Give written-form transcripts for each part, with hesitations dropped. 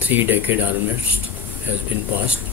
3 decade almost has been passed।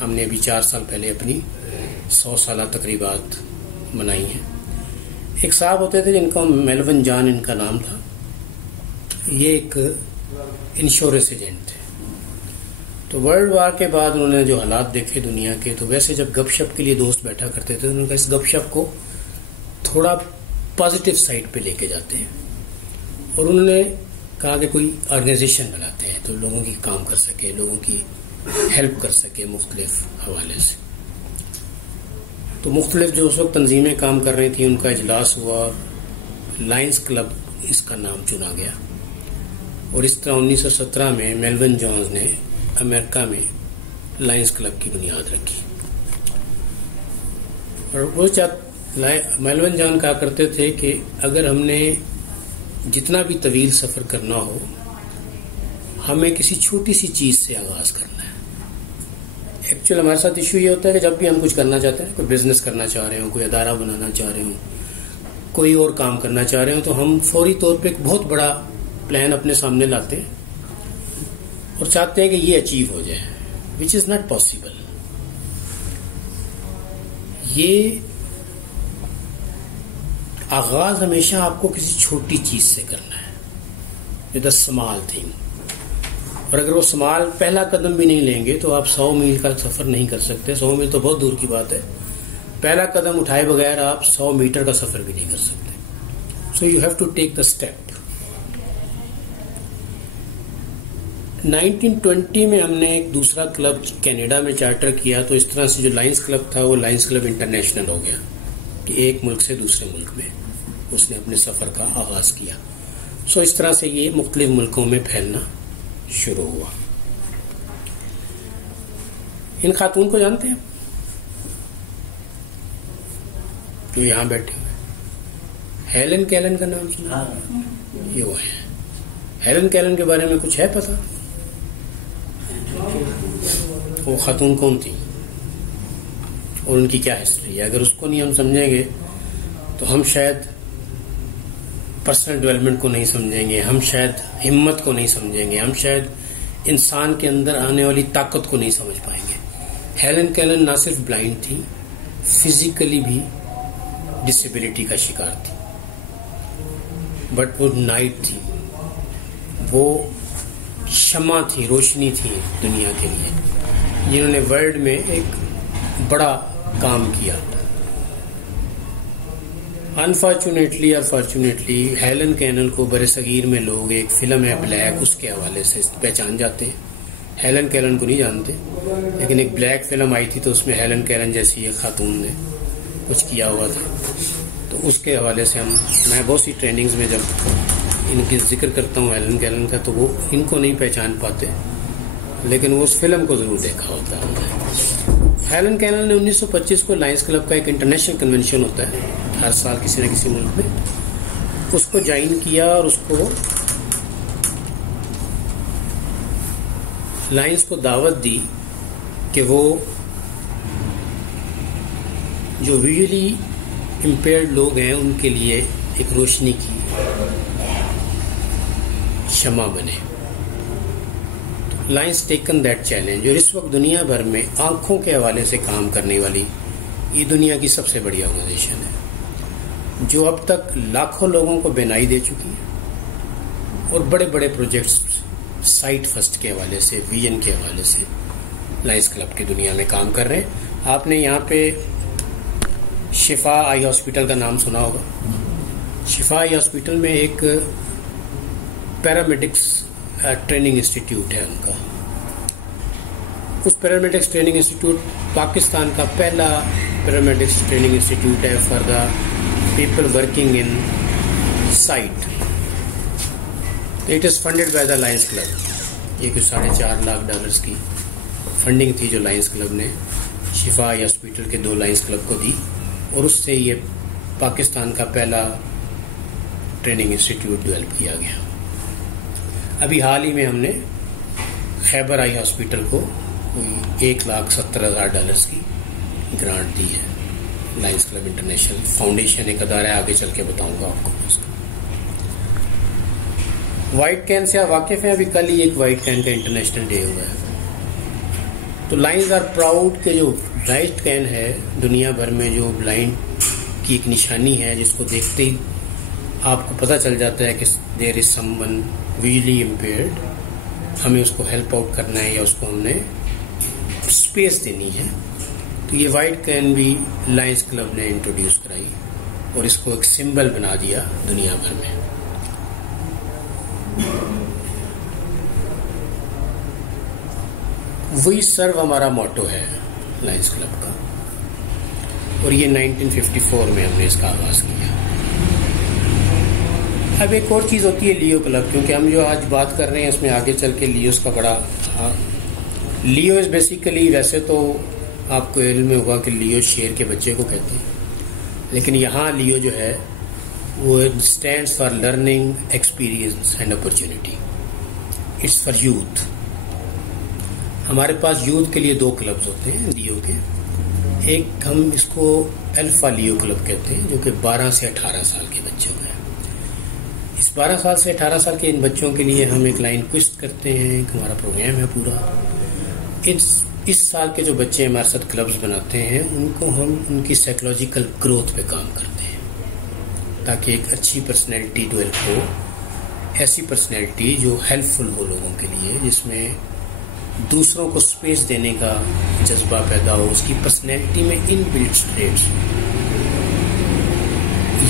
ہم نے ابھی 4 سال پہلے اپنی 100 سالہ تقریبات منائی ہیں. ایک صاحب ہوتے تھے جن کا میلون جان ان کا نام تھا. یہ ایک انشورنس ایجنٹ تھے. تو ورلڈ وار کے بعد انہوں نے جو حالات دیکھے دنیا کے, تو ویسے جب گپ شپ کے لیے دوست بیٹھا کرتے تھے, انہوں نے کہا اس گپ شپ کو تھوڑا پازیٹیو سائڈ پہ لے کے جاتے ہیں. اور انہوں نے کہا کہ کوئی آرگنائزیشن بناتے ہیں تو لوگوں کی کام کر سکے, لوگوں کی ہیلپ کر سکے مختلف حوالے سے. تو مختلف جو اس وقت تنظیمیں کام کر رہی تھیں ان کا اجلاس ہوا اور لائنز کلب اس کا نام چنا گیا. اور اس طرح 1917 میں میلون جونز نے امریکہ میں لائنز کلب کی بنیاد رکھی. اور وہ میلون جان کہا کرتے تھے کہ اگر ہم نے جتنا بھی طویل سفر کرنا ہو, ہمیں کسی چھوٹی سی چیز سے آغاز کرنا ہے. ایکچوئل ہمارے ساتھ ایشو یہ ہوتا ہے کہ جب بھی ہم کچھ کرنا چاہتے ہیں, کوئی بزنس کرنا چاہ رہے ہوں, کوئی ادارہ بنانا چاہ رہے ہوں, کوئی اور کام کرنا چاہ رہے ہوں, تو ہم فوری طور پہ ایک بہت بڑا پلان اپنے سامنے لاتے ہیں اور چاہتے ہیں کہ یہ اچیو ہو جائے, وچ از ناٹ پاسبل. یہ آغاز ہمیشہ آپ کو کسی چھوٹی چیز سے کرنا ہے, ود اے اسمال تھنگ. اور اگر وہ اسمال پہلا قدم بھی نہیں لیں گے تو آپ 100 میل کا سفر نہیں کر سکتے. 100 میل تو بہت دور کی بات ہے. پہلا قدم اٹھائے بغیر آپ 100 میٹر کا سفر بھی نہیں کر سکتے. So you have to take the step. 1920 میں ہم نے ایک دوسرا کلب کینیڈا میں چارٹر کیا, تو اس طرح سے جو لائنز کلب تھا وہ لائنز کلب انٹرنیشنل ہو گیا کہ ایک ملک سے دوسرے ملک میں اس نے اپنے سفر کا آغاز کیا. سو اس طرح سے یہ مختلف ملکوں میں پھیلنا شروع ہوا. ان خاتون کو جانتے ہیں جو یہاں بیٹھے ہوئے, ہیلن کیلن کا نام سنا؟ یہ وہ ہے. ہیلن کیلن کے بارے میں کچھ ہے پتا؟ وہ خاتون کون تھی اور ان کی کیا ہسٹری ہے؟ اگر اس کو نہیں ہم سمجھیں گے تو ہم شاید پرسنل ڈیولپمنٹ کو نہیں سمجھیں گے, ہم شاید ہمت کو نہیں سمجھیں گے, ہم شاید انسان کے اندر آنے والی طاقت کو نہیں سمجھ پائیں گے. ہیلن کیلن نہ صرف بلائنڈ تھی, فزیکلی بھی ڈسیبلٹی کا شکار تھی, بٹ وہ نائٹ تھی, وہ شمع تھی, روشنی تھی دنیا کے لیے, جنہوں نے ورلڈ میں ایک بڑا کام کیا. انفارچونیٹلی اور فارچونیٹلی ہیلن کینل کو برصغیر میں لوگ ایک فلم ہے بلیک, اس کے حوالے سے پہچان جاتے ہیں. ہیلن کیلن کو نہیں جانتے, لیکن ایک بلیک فلم آئی تھی تو اس میں ہیلن کیلن جیسی ایک خاتون نے کچھ کیا ہوا تھا. تو اس کے حوالے سے میں بہت سی ٹریننگز میں جب ان کی ذکر کرتا ہوں ہیلن کیلن کا, تو وہ ان کو نہیں پہچان پاتے, لیکن وہ اس فلم کو ضرور دیکھا ہوتا ہے. ہیلن کیلن نے 1925 کو لائنز کلب کا ایک انٹرنیشنل کنونشن ہوتا ہے ہر سال کسی نہ کسی ملک میں, اس کو جوائن کیا اور اس کو لائنز کو دعوت دی کہ وہ جو ویژولی امپیئرڈ لوگ ہیں ان کے لیے ایک روشنی کی شمع بنے. لائنز ٹیکن دیٹ چیلنج, اور اس وقت دنیا بھر میں آنکھوں کے حوالے سے کام کرنے والی یہ دنیا کی سب سے بڑی آرگنائزیشن ہے, جو اب تک لاکھوں لوگوں کو بینائی دے چکی ہے اور بڑے بڑے پروجیکٹس سائٹ فرسٹ کے حوالے سے, ویژن کے حوالے سے لائنز کلب کی دنیا میں کام کر رہے ہیں. آپ نے یہاں پہ شفا آئی ہاسپٹل کا نام سنا ہوگا. شفا آئی ہاسپٹل میں ایک پیرامیڈکس ٹریننگ انسٹیٹیوٹ ہے ان کا. اس پیرامیڈکس ٹریننگ انسٹیٹیوٹ پاکستان کا پہلا پیرامیڈکس ٹریننگ انسٹیٹیوٹ ہے for the people working in sight. It is funded by the Lions club. یہ کچھ $4.5 لاکھ کی فنڈنگ تھی جو لائنز کلب نے شفا آئی ہاسپٹل کے 2 لائنز کلب کو دی, اور اس سے یہ پاکستان کا پہلا ٹریننگ انسٹیٹیوٹ ڈیولپ کیا گیا. ابھی حال ہی میں ہم نے خیبر آئی ہاسپٹل کو $1,70,000 کی گرانٹ دی ہے. لائنز کلب انٹرنیشنل فاؤنڈیشن ایک ادارہ ہے, آگے چل کے بتاؤں گا آپ کو. وائٹ کین سے آپ واقف ہیں؟ ابھی کل ہی ایک وائٹ کین کا انٹرنیشنل ڈے ہوا ہے. تو لائنز آر پراؤڈ کہ جو رائٹ کین ہے دنیا بھر میں جو بلائنڈ کی ایک نشانی ہے، جس کو دیکھتے ہی آپ کو پتہ چل جاتا ہے کہ دیر از سم ون ویژلی امپیئرڈ، ہمیں اس کو ہیلپ آؤٹ کرنا ہے یا اس کو ہم نے اسپیس دینی ہے. تو یہ وائٹ کین بھی لائنز کلب نے انٹروڈیوس کرائی اور اس کو ایک سمبل بنا دیا دنیا بھر میں. وی سرو ہمارا موٹو ہے لائنز کلب کا، اور یہ 1954 میں ہم نے اس کا آغاز کیا. اب ایک اور چیز ہوتی ہے لیو کلب، کیونکہ ہم جو آج بات کر رہے ہیں اس میں آگے چل کے لیوز کا بڑا لیو از بیسیکلی، ویسے تو آپ کو علم میں ہوگا کہ لیو شیر کے بچے کو کہتے ہیں، لیکن یہاں لیو جو ہے وہ stands for learning, experience and opportunity. It's for youth. ہمارے پاس یوتھ کے لیے 2 کلبز ہوتے ہیں لیو کے. ایک ہم اس کو الفا لیو کلب کہتے ہیں، جو کہ 12 سے 18 سال کے بچوں کا ہے. اس 12 سال سے 18 سال کے ان بچوں کے لیے ہم ایک لائن کوئسٹ کرتے ہیں، ایک ہمارا پروگرام ہے پورا. اس سال کے جو بچے ہمارے ساتھ کلبز بناتے ہیں ان کو ہم ان کی سائیکولوجیکل گروتھ پہ کام کرتے ہیں، تاکہ ایک اچھی پرسنالٹی ڈیولپ ہو، ایسی پرسنالٹی جو ہیلپ فل ہو لوگوں کے لیے، جس میں دوسروں کو سپیس دینے کا جذبہ پیدا ہو، اس کی پرسنالٹی میں ان بلٹ ٹریٹس.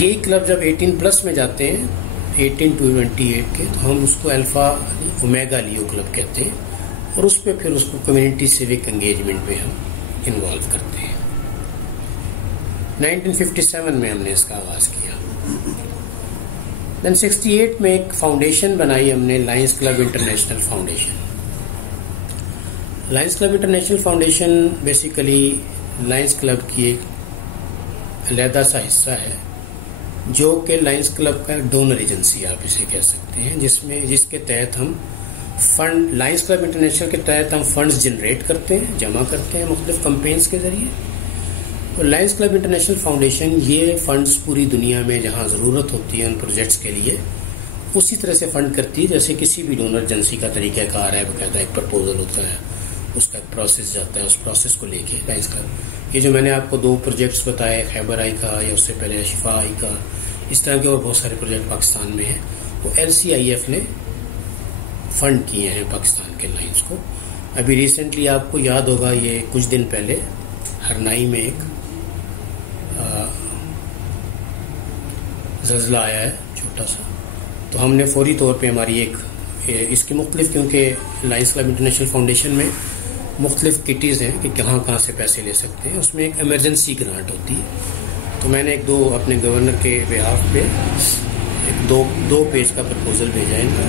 یہی کلب جب 18+ میں جاتے ہیں، 18 to 28 کے، تو ہم اس کو الفا اومیگا لیو کلب کہتے ہیں، اور اس پہ پھر اس کو کمیونٹی سیوک انگیجمنٹ میں ہم انوالو کرتے ہیں. 1957 میں ہم نے اس کا آغاز کیا. دین 68 میں ایک فاؤنڈیشن بنائی ہم نے، lines club international foundation. Lines club international foundation basically lines club کی ایک علیحدہ سا حصہ ہے، جو کہ لائنز کلب کا ڈونر ایجنسی آپ اسے کہہ سکتے ہیں، جس کے تحت ہم فنڈ، لائنز کلب انٹرنیشنل کے تحت ہم فنڈز جنریٹ کرتے ہیں، جمع کرتے ہیں مختلف کمپینز کے ذریعے. اور لائنز کلب انٹرنیشنل فاؤنڈیشن یہ فنڈز پوری دنیا میں جہاں ضرورت ہوتی ہے ان پروجیکٹس کے لیے اسی طرح سے فنڈ کرتی ہے جیسے کسی بھی ڈونر ایجنسی کا طریقہ کار ہے. باقاعدہ ایک پرپوزل ہوتا ہے، اس کا ایک پروسیس جاتا ہے، اس پروسیس کو لے کے لائنز کلب، یہ جو میں نے آپ کو 2 پروجیکٹس بتائے، خیبر آئی کا یا اس سے پہلے شفا آئی کا، اس طرح کے اور بہت سارے پروجیکٹ پاکستان میں ہیں، وہ LCIF نے فنڈ کیے ہیں پاکستان کے لائنز کو. ابھی ریسنٹلی آپ کو یاد ہوگا، یہ کچھ دن پہلے ہرنائی میں ایک زلزلہ آیا ہے چھوٹا سا، تو ہم نے فوری طور پہ ہماری ایک اس کی مختلف، کیونکہ لائنز کلب انٹرنیشنل فاؤنڈیشن میں مختلف کٹیز ہیں کہ کہاں سے پیسے لے سکتے ہیں، اس میں ایک ایمرجنسی گرانٹ ہوتی ہے. تو میں نے 2 اپنے گورنر کے بہاف پہ ایک 2 پیج کا پرپوزل بھیجا ہے ان کا.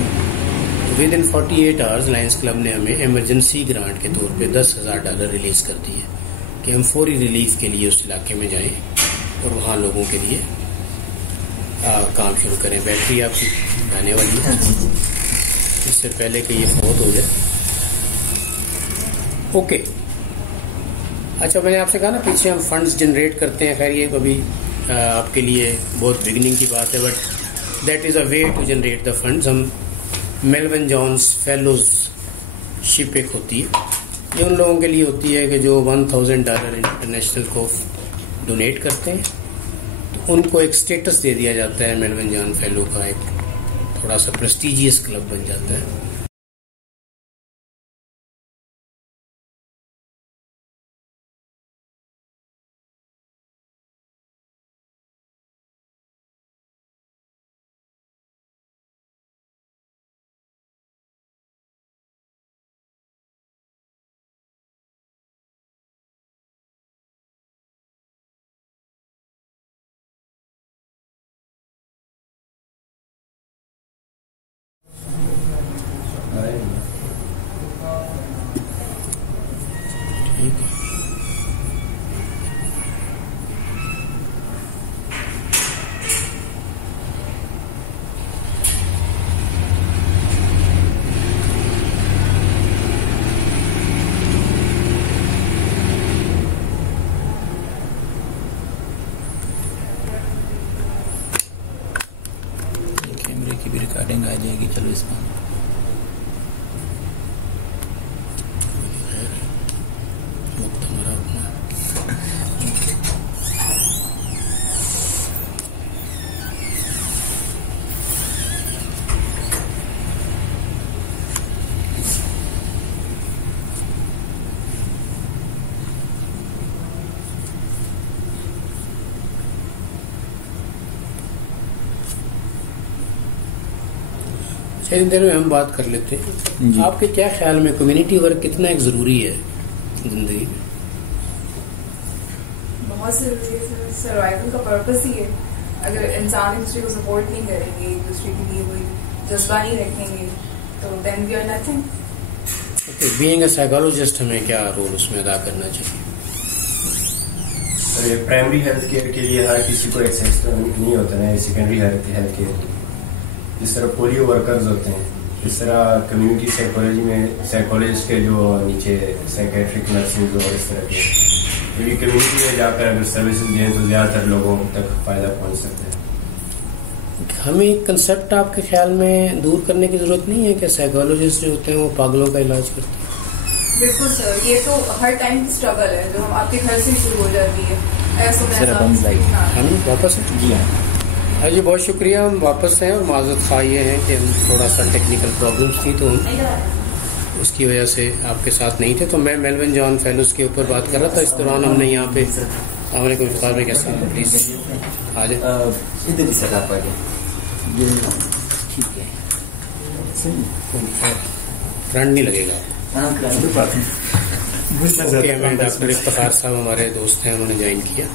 With in 48 hours lines club نے ہمیں ایمرجنسی گرانٹ کے طور پہ $10,000 ریلیز کر دیے کہ ہم فوری ریلیف کے لیے اس علاقے میں جائیں اور وہاں لوگوں کے لیے کام شروع کریں. بیٹری آپ کی جانے والی ہے، اس سے پہلے کہ یہ فوت ہو جائے. اوکے، اچھا میں نے آپ سے کہا نا پیچھے ہم فنڈز جنریٹ کرتے ہیں. خیر یہ ابھی آپ کے لیے بہت بگننگ کی بات ہے، but that is a way to generate the funds. ہم میلون جونز فیلوز شپ ایک ہوتی ہے، یہ ان لوگوں کے لیے ہوتی ہے کہ جو $1,000 انٹرنیشنل کو ڈونیٹ کرتے ہیں، تو ان کو ایک سٹیٹس دے دیا جاتا ہے میلون جان فیلو کا، ایک تھوڑا سا پریسٹیجیس کلب بن جاتا ہے. ریکارڈنگ آ جائے گی. چلو اس میں اتنی دیر میں ہم بات کر لیتے ہیں. آپ کے کیا خیال میں کمیونٹی ورک کتنا ایک ضروری ہے زندگی میں؟ بہت ضروری ہے. سروائیول کا پرپز ہی ہے. اگر انسان ایک دوسرے کو سپورٹ نہیں کریں گے, ایک دوسرے کے لیے کوئی جذبہ نہیں رکھیں گے, تو then we are nothing. Being a psychologist ہمیں کیا رول اس میں ادا کرنا چاہیے؟ پرائمری ہیلتھ کیئر کے لیے ہر کسی کو ایکسیس نہیں ہوتا ہے. سیکنڈری ہیلتھ کیئر جس طرح پولیو ورکرز ہوتے ہیں, اس طرح کمیونٹی سائیکالوجی میں سائیکالوجسٹ کے جو نیچے سائیکیٹرک نرسنگ اور اس طرح کے یہ کمیونٹی میں جا کر اگر سروسز دیں تو زیادہ تر لوگوں تک فائدہ پہنچ سکتا ہے. ہمیں کنسیپٹ آپ کے خیال میں دور کرنے کی ضرورت نہیں ہے کہ سائیکالوجسٹ جو ہوتے ہیں وہ پاگلوں کا علاج کرتے ہیں؟ بالکل سر, یہ تو ہر ٹائم کی اسٹرگل ہے جو آپ کے گھر سے شروع ہو جاتی ہے. ہم واپس جی ہاں جی, بہت شکریہ. ہم واپس ہیں اور معذرت خواہ یہ ہیں کہ ہم تھوڑا سا ٹیکنیکل پرابلمس تھی تو ہم اس کی وجہ سے آپ کے ساتھ نہیں تھے. تو میں میلون جان فیلوز کے اوپر بات کر رہا تھا. اس دوران ہم نے یہاں پہ السلام علیکم افطار میں کیسے ہیں پلیز آ جائیں. ادھر ہی سر آپ آ جائیں. ٹھیک ہے, کرنٹ نہیں لگے گا. ہمیں ڈاکٹر افتخار صاحب ہمارے دوست ہیں, انہوں نے جوائن کیا.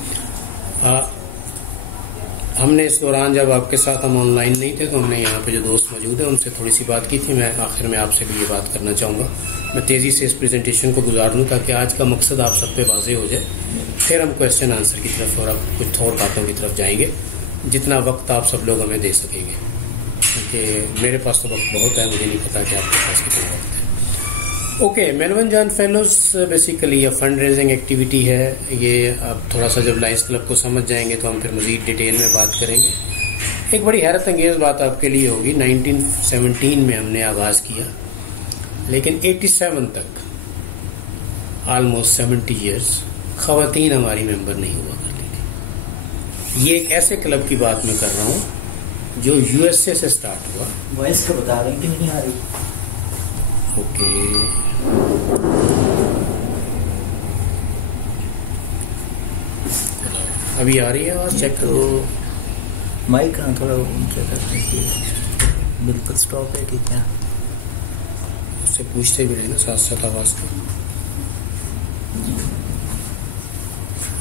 ہم نے اس دوران جب آپ کے ساتھ ہم آن لائن نہیں تھے تو ہم نے یہاں پہ جو دوست موجود ہیں ان سے تھوڑی سی بات کی تھی. میں آخر میں آپ سے بھی یہ بات کرنا چاہوں گا. میں تیزی سے اس پریزنٹیشن کو گزار لوں تاکہ آج کا مقصد آپ سب پہ واضح ہو جائے. پھر ہم کوشچن آنسر کی طرف اور اب کچھ اور باتوں کی طرف جائیں گے جتنا وقت آپ سب لوگ ہمیں دے سکیں گے, کیونکہ میرے پاس تو وقت بہت ہے, مجھے نہیں پتا کہ آپ کے پاس کتنا وقت ہے. اوکے, میلون جان فیلوز بیسیکلی یہ فنڈ ریزنگ ایکٹیویٹی ہے. یہ اب تھوڑا سا جب لائنس کلب کو سمجھ جائیں گے تو ہم پھر مزید ڈیٹیل میں بات کریں گے. ایک بڑی حیرت انگیز بات آپ کے لیے ہوگی, 1917 میں ہم نے آغاز کیا لیکن 87 تک آلموسٹ 70 ایئرس خواتین ہماری ممبر نہیں ہوا کرتی تھی. یہ ایک ایسے کلب کی بات میں کر رہا ہوں جو یو ایس اے سے سٹارٹ ہوا. وائس کا بتا رہے ہیں کہ نہیں آ رہی؟ اوکے, ابھی آ رہی ہے آواز؟ چیک کرو مائک تھوڑا چیک کرتے ہیں بالکل اسٹاپ ہے کہ کیا. اس سے پوچھتے بھی رہے نا ساتھ ساتھ آواز کو.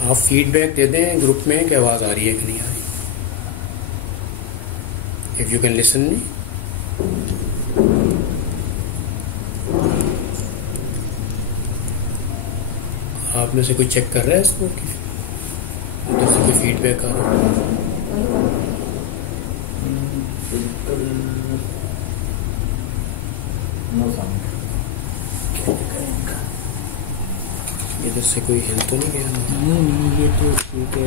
آپ فیڈ بیک دے دیں گروپ میں کہ آواز آ رہی ہے کہ نہیں آ رہی. اف یو کین لسن می. آپ میں سے کوئی چیک کر رہا ہے اس کو کہ ادھر سے کوئی فیڈ بیک آ رہا ہے؟ ادھر سے کوئی ہل تو نہیں گیا؟ یہ تو ٹھیک ہے.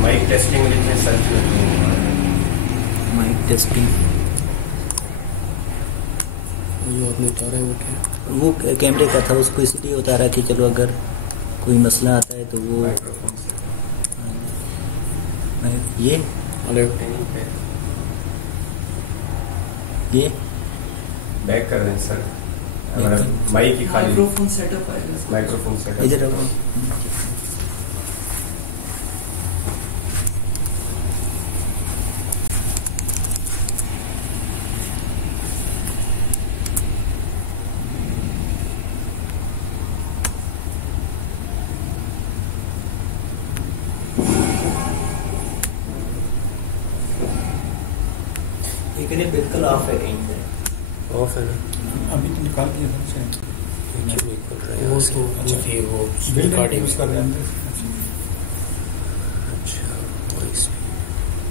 مائک ٹیسٹنگ لکھیں سرچ کرتے ہیں. مائک ٹیسٹنگ جو آپ نے اتارا ہے وہ کیا؟ وہ کیمرے کا تھا, اس کو اس لیے اتارا کہ چلو اگر کوئی مسئلہ آتا ہے تو وہ یہ بیک کر دیں سر. مائک کی خالی مائکرو فون سیٹ اپ ادھر. بالکل آف ہے, کہیں پہ آف ہے نا ابھی تو نکال دیا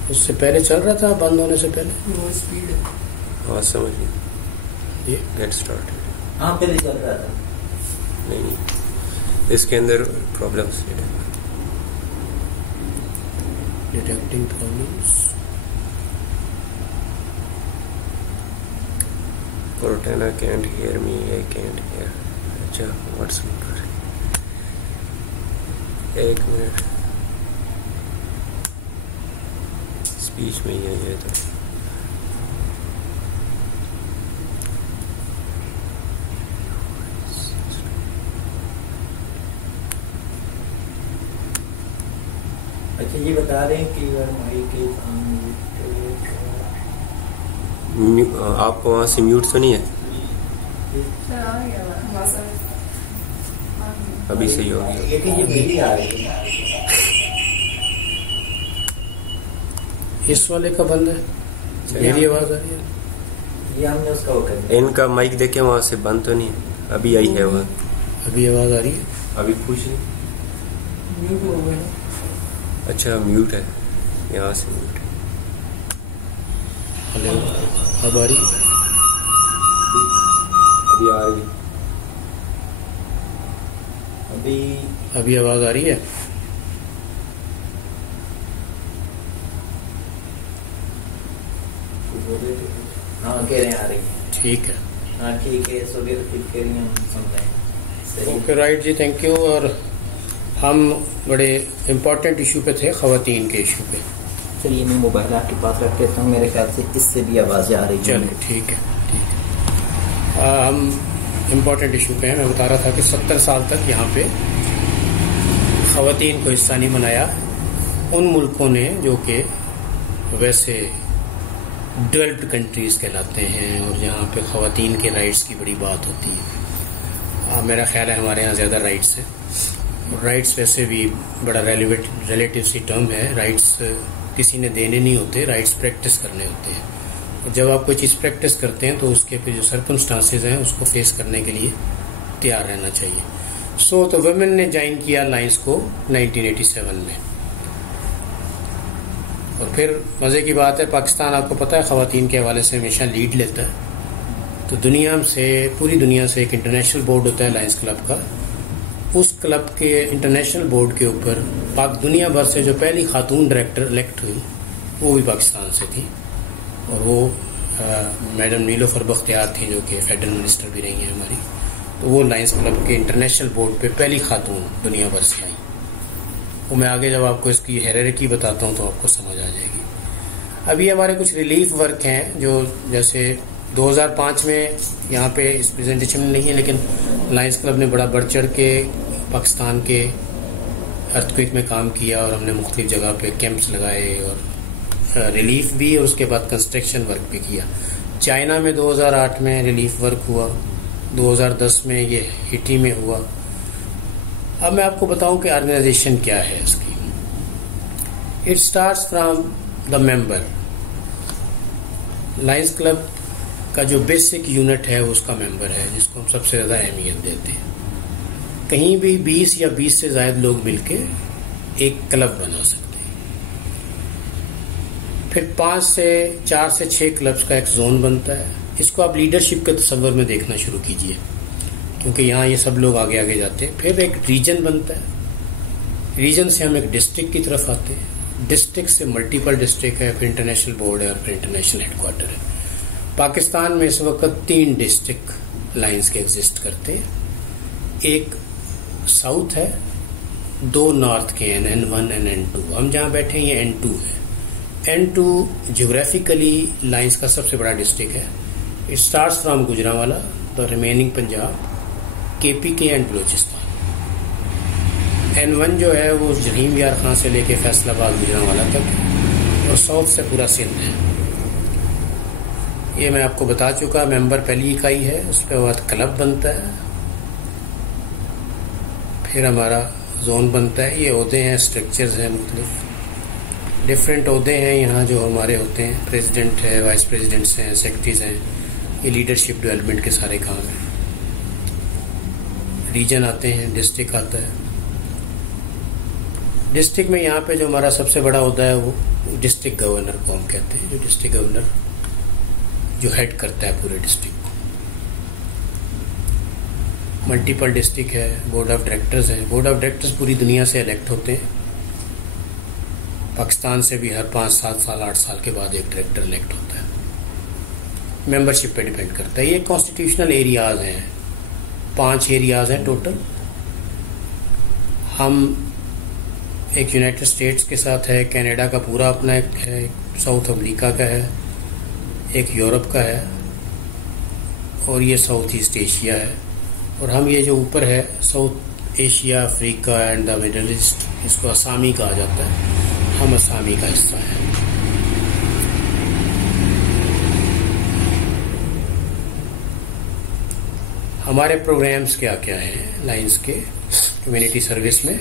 اس سے پہلے چل رہا تھا بند ہونے سے پہلے. آواز سمجھیے گیٹ اسٹارٹ. ہاں پہلے چل رہا تھا. نہیں, اس کے اندر problems detecting problems. Cortana can't hear me, I can't hear. اچھا واٹس ایپ پر ایک منٹ اسپیچ میں ہی آ جائے تو. اچھا یہ بتا رہے ہیں کہ آپ کو وہاں سے میوٹ تو نہیں ہے؟ ابھی صحیح ہو گیا. اس والے کا بند ہے, میری آواز آ رہی ہے. یہ ہم نے اس کا ان کا مائک دیکھیں وہاں سے بند تو نہیں ہے؟ ابھی آئی ہے آواز. ابھی آواز آ رہی ہے. ابھی پوچھ لیں. میوٹ ہو گیا. اچھا میوٹ ہے, یہاں سے میوٹ ہے. ہلو, اب آ رہی ہے؟ ابھی آ رہی ہے. ابھی آواز آ رہی ہے. ہاں کہہ رہے ہیں آ رہی ہے. ٹھیک ہے. ہاں ٹھیک ہے. سوبیر کہہ رہی ہیں, ہم سن رہے ہیں. اوکے رائٹ جی, تھینک یو. اور ہم بڑے امپورٹنٹ ایشو پہ تھے, خواتین کے ایشو پہ. چلیے میں موبائل آپ کے پاس رکھ دیتا ہوں, میرے خیال سے اس سے بھی آوازیں آ رہی ہیں. چلو ٹھیک ہے. ہم امپورٹنٹ ایشو پہ ہیں. میں بتا رہا تھا کہ 70 سال تک یہاں پہ خواتین کو حصہ نہیں بنایا ان ملکوں نے جو کہ ویسے ڈیولپڈ کنٹریز کہلاتے ہیں, اور جہاں پہ خواتین کے رائٹس کی بڑی بات ہوتی ہے. میرا خیال ہے ہمارے یہاں زیادہ رائٹس ہیں. رائٹس ویسے بھی بڑا ریلیٹیو سی ٹرم ہے. رائٹس کسی نے دینے نہیں ہوتے, رائٹس پریکٹس کرنے ہوتے ہیں. اور جب آپ کوئی چیز پریکٹس کرتے ہیں تو اس کے پھر جو سرکمسٹانسز ہیں اس کو فیس کرنے کے لیے تیار رہنا چاہیے. تو ویمن نے جوائن کیا الائنس کو 1987 میں. اور پھر مزے کی بات ہے, پاکستان آپ کو پتہ ہے خواتین کے حوالے سے ہمیشہ لیڈ لیتا ہے. تو پوری دنیا سے ایک انٹرنیشنل بورڈ ہوتا ہے لائنس کلب کا. اس کلب کے انٹرنیشنل بورڈ کے اوپر دنیا بھر سے جو پہلی خاتون ڈائریکٹر الیکٹ ہوئی وہ بھی پاکستان سے تھی, اور وہ میڈم نیلوفر بختیار تھی جو کہ فیڈرل منسٹر بھی رہی ہیں ہماری. تو وہ لائنس کلب کے انٹرنیشنل بورڈ پہ پہلی خاتون دنیا بھر سے آئی. وہ میں آگے جب آپ کو اس کی ہیرارکی بتاتا ہوں تو آپ کو سمجھ آ جائے گی. ابھی ہمارے کچھ ریلیف ورک ہیں جو جیسے 2005 میں یہاں پہ اس پریزنٹیشن میں نہیں ہے, لیکن لائنس کلب نے بڑا بڑھ چڑھ کے پاکستان کے ارتھ کویک میں کام کیا, اور ہم نے مختلف جگہ پہ کیمپس لگائے اور ریلیف بھی, اور اس کے بعد کنسٹرکشن ورک بھی کیا. چائنا میں 2008 میں ریلیف ورک ہوا, 2010 میں یہ ہیٹی میں ہوا. اب میں آپ کو بتاؤں کہ آرگنائزیشن کیا ہے اس کی. It starts from the member. Lines club کا جو بیسک یونٹ ہے اس کا ممبر ہے, جس کو ہم سب سے زیادہ اہمیت دیتے ہیں. کہیں بھی 20 یا 20 سے زائد لوگ مل کے ایک کلب بنا سکتے ہیں. پھر 4 سے 6 کلبس کا ایک زون بنتا ہے. اس کو آپ لیڈرشپ کے تصور میں دیکھنا شروع کیجئے, کیونکہ یہاں یہ سب لوگ آگے آگے جاتے ہیں. پھر ایک ریجن بنتا ہے. ریجن سے ہم ایک ڈسٹرکٹ کی طرف آتے ہیں. ڈسٹرکٹ سے ملٹیپل ڈسٹرکٹ ہے, پھر انٹرنیشنل بورڈ ہے, اور پھر انٹرنیشنل ہیڈ کوارٹر ہے. پاکستان میں اس وقت 3 ڈسٹرکٹ لائنز کے ایگزسٹ کرتے ہیں. ایک ساؤتھ ہے, 2 نارتھ کے ہیں, N1 اور N2. ہم جہاں بیٹھے ہیں یہ N2 ہے. N2 جغرافیکلی لائنز کا سب سے بڑا ڈسٹرکٹ ہے. It starts from Gujranwala, the remaining Punjab, KPK and Balochistan. N1 جو ہے وہ جریم یار خان سے لے کے فیصل آباد گجرانوالا تک, اور ساؤتھ سے پورا سندھ ہے. یہ میں آپ کو بتا چکا. ممبر پہلی اکائی ہے, اس کے بعد کلب بنتا ہے, پھر ہمارا زون بنتا ہے. یہ عہدے ہیں, اسٹرکچرز ہیں, مختلف ڈفرینٹ عہدے ہیں یہاں جو ہمارے ہوتے ہیں. پریزیڈنٹ ہے, وائس پریزیڈنٹس ہیں, سیکرٹریز ہیں. یہ لیڈرشپ ڈیولپمنٹ کے سارے کام ہیں. ریجن آتے ہیں, ڈسٹرکٹ آتا ہے. ڈسٹرکٹ میں یہاں پہ جو ہمارا سب سے بڑا عہدہ ہے وہ ڈسٹرکٹ گورنر کو ہم کہتے ہیں. جو ڈسٹرکٹ گورنر جو ہیڈ کرتا ہے پورے ڈسٹرکٹ کو. ملٹیپل ڈسٹرکٹ ہے, بورڈ آف ڈائریکٹرز ہیں. بورڈ آف ڈائریکٹرز پوری دنیا سے الیکٹ ہوتے ہیں. پاکستان سے بھی ہر 5 7 سال 8 سال کے بعد ایک ڈائریکٹر الیکٹ ہوتا ہے. ممبرشپ پہ ڈیپینڈ کرتا ہے. یہ کانسٹیٹیوشنل ایریاز ہیں, 5 ایریاز ہیں ٹوٹل. ہم ایک یونائٹڈ اسٹیٹس کے ساتھ ہے, کینیڈا کا پورا اپنا ایک ہے, ساؤتھ امریکہ کا ہے, ایک یورپ کا ہے, اور یہ ساؤتھ ایسٹ ایشیا ہے. اور ہم یہ جو اوپر ہے ساؤتھ ایشیا, افریقہ اینڈ دا مڈل ایسٹ, اس کو اسامی کہا جاتا ہے. ہم اسامی کا حصہ ہیں. ہمارے پروگرامز کیا کیا ہیں لائنس کے کمیونٹی سروس میں؟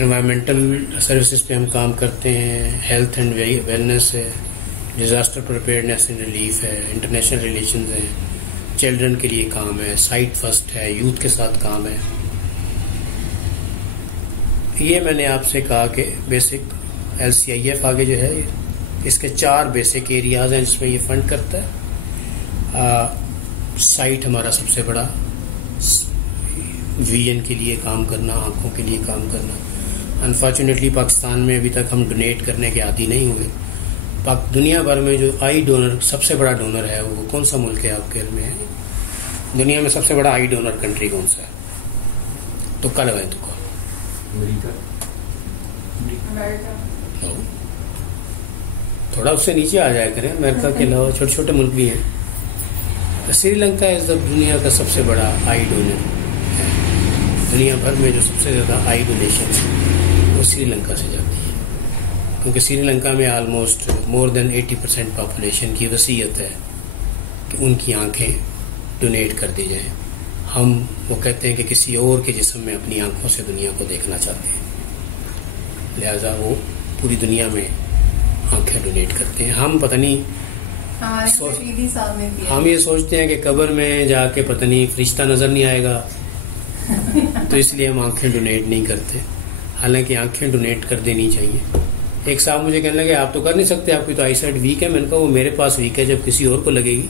انوائرمنٹل سروسز پہ ہم کام کرتے ہیں، ہیلتھ اینڈ ویلنس ہے، ڈیزاسٹر پریپیئرنیس اینڈ ریلیف ہے، انٹرنیشنل ریلیشنز ہیں، چلڈرن کے لیے کام ہے، سائٹ فرسٹ ہے، یوتھ کے ساتھ کام ہے. یہ میں نے آپ سے کہا کہ بیسک LCIF آگے جو ہے اس کے 4 بیسک ایریاز ہیں جس میں یہ فنڈ کرتا ہے. سائٹ ہمارا سب سے بڑا، ویژن کے لیے کام کرنا، آنکھوں کے لیے کام کرنا. انفارچونیٹلی پاکستان میں ابھی تک ہم ڈونیٹ کرنے کے عادی نہیں ہوئے. دنیا بھر میں جو آئی ڈونر سب سے بڑا ڈونر ہے وہ کون سا ملک ہے آپ کے علم میں ہے؟ دنیا میں سب سے بڑا آئی ڈونر کنٹری کون سا ہے؟ تکا لگائیں تکا. تھوڑا اس سے نیچے آ جایا کریں. امریکہ کے علاوہ چھوٹے چھوٹے ملک بھی ہیں. سری لنکا از دنیا کا سب سے بڑا آئی ڈونر ہے. دنیا بھر میں جو سب سے زیادہ آئی ڈونیشن وہ سری لنکا سے جاتی ہے، کیونکہ سری لنکا میں آلموسٹ مور دین 80% پاپولیشن کی وصیت ہے کہ ان کی آنکھیں ڈونیٹ کر دی جائیں. ہم وہ کہتے ہیں کہ کسی اور کے جسم میں اپنی آنکھوں سے دنیا کو دیکھنا چاہتے ہیں، لہذا وہ پوری دنیا میں آنکھیں ڈونیٹ کرتے ہیں. ہم پتہ نہیں ہم یہ سوچتے ہیں کہ قبر میں جا کے پتہ نہیں فرشتہ نظر نہیں آئے گا تو اس لیے ہم آنکھیں ڈونیٹ نہیں کرتے، حالانکہ آنکھیں ڈونیٹ کر دینی چاہیے. ایک صاحب مجھے کہنے لگے آپ تو کر نہیں سکتے، آپ کی تو آئی سائٹ ویک ہے. میں نے کہا وہ میرے پاس ویک ہے، جب کسی اور کو لگے گی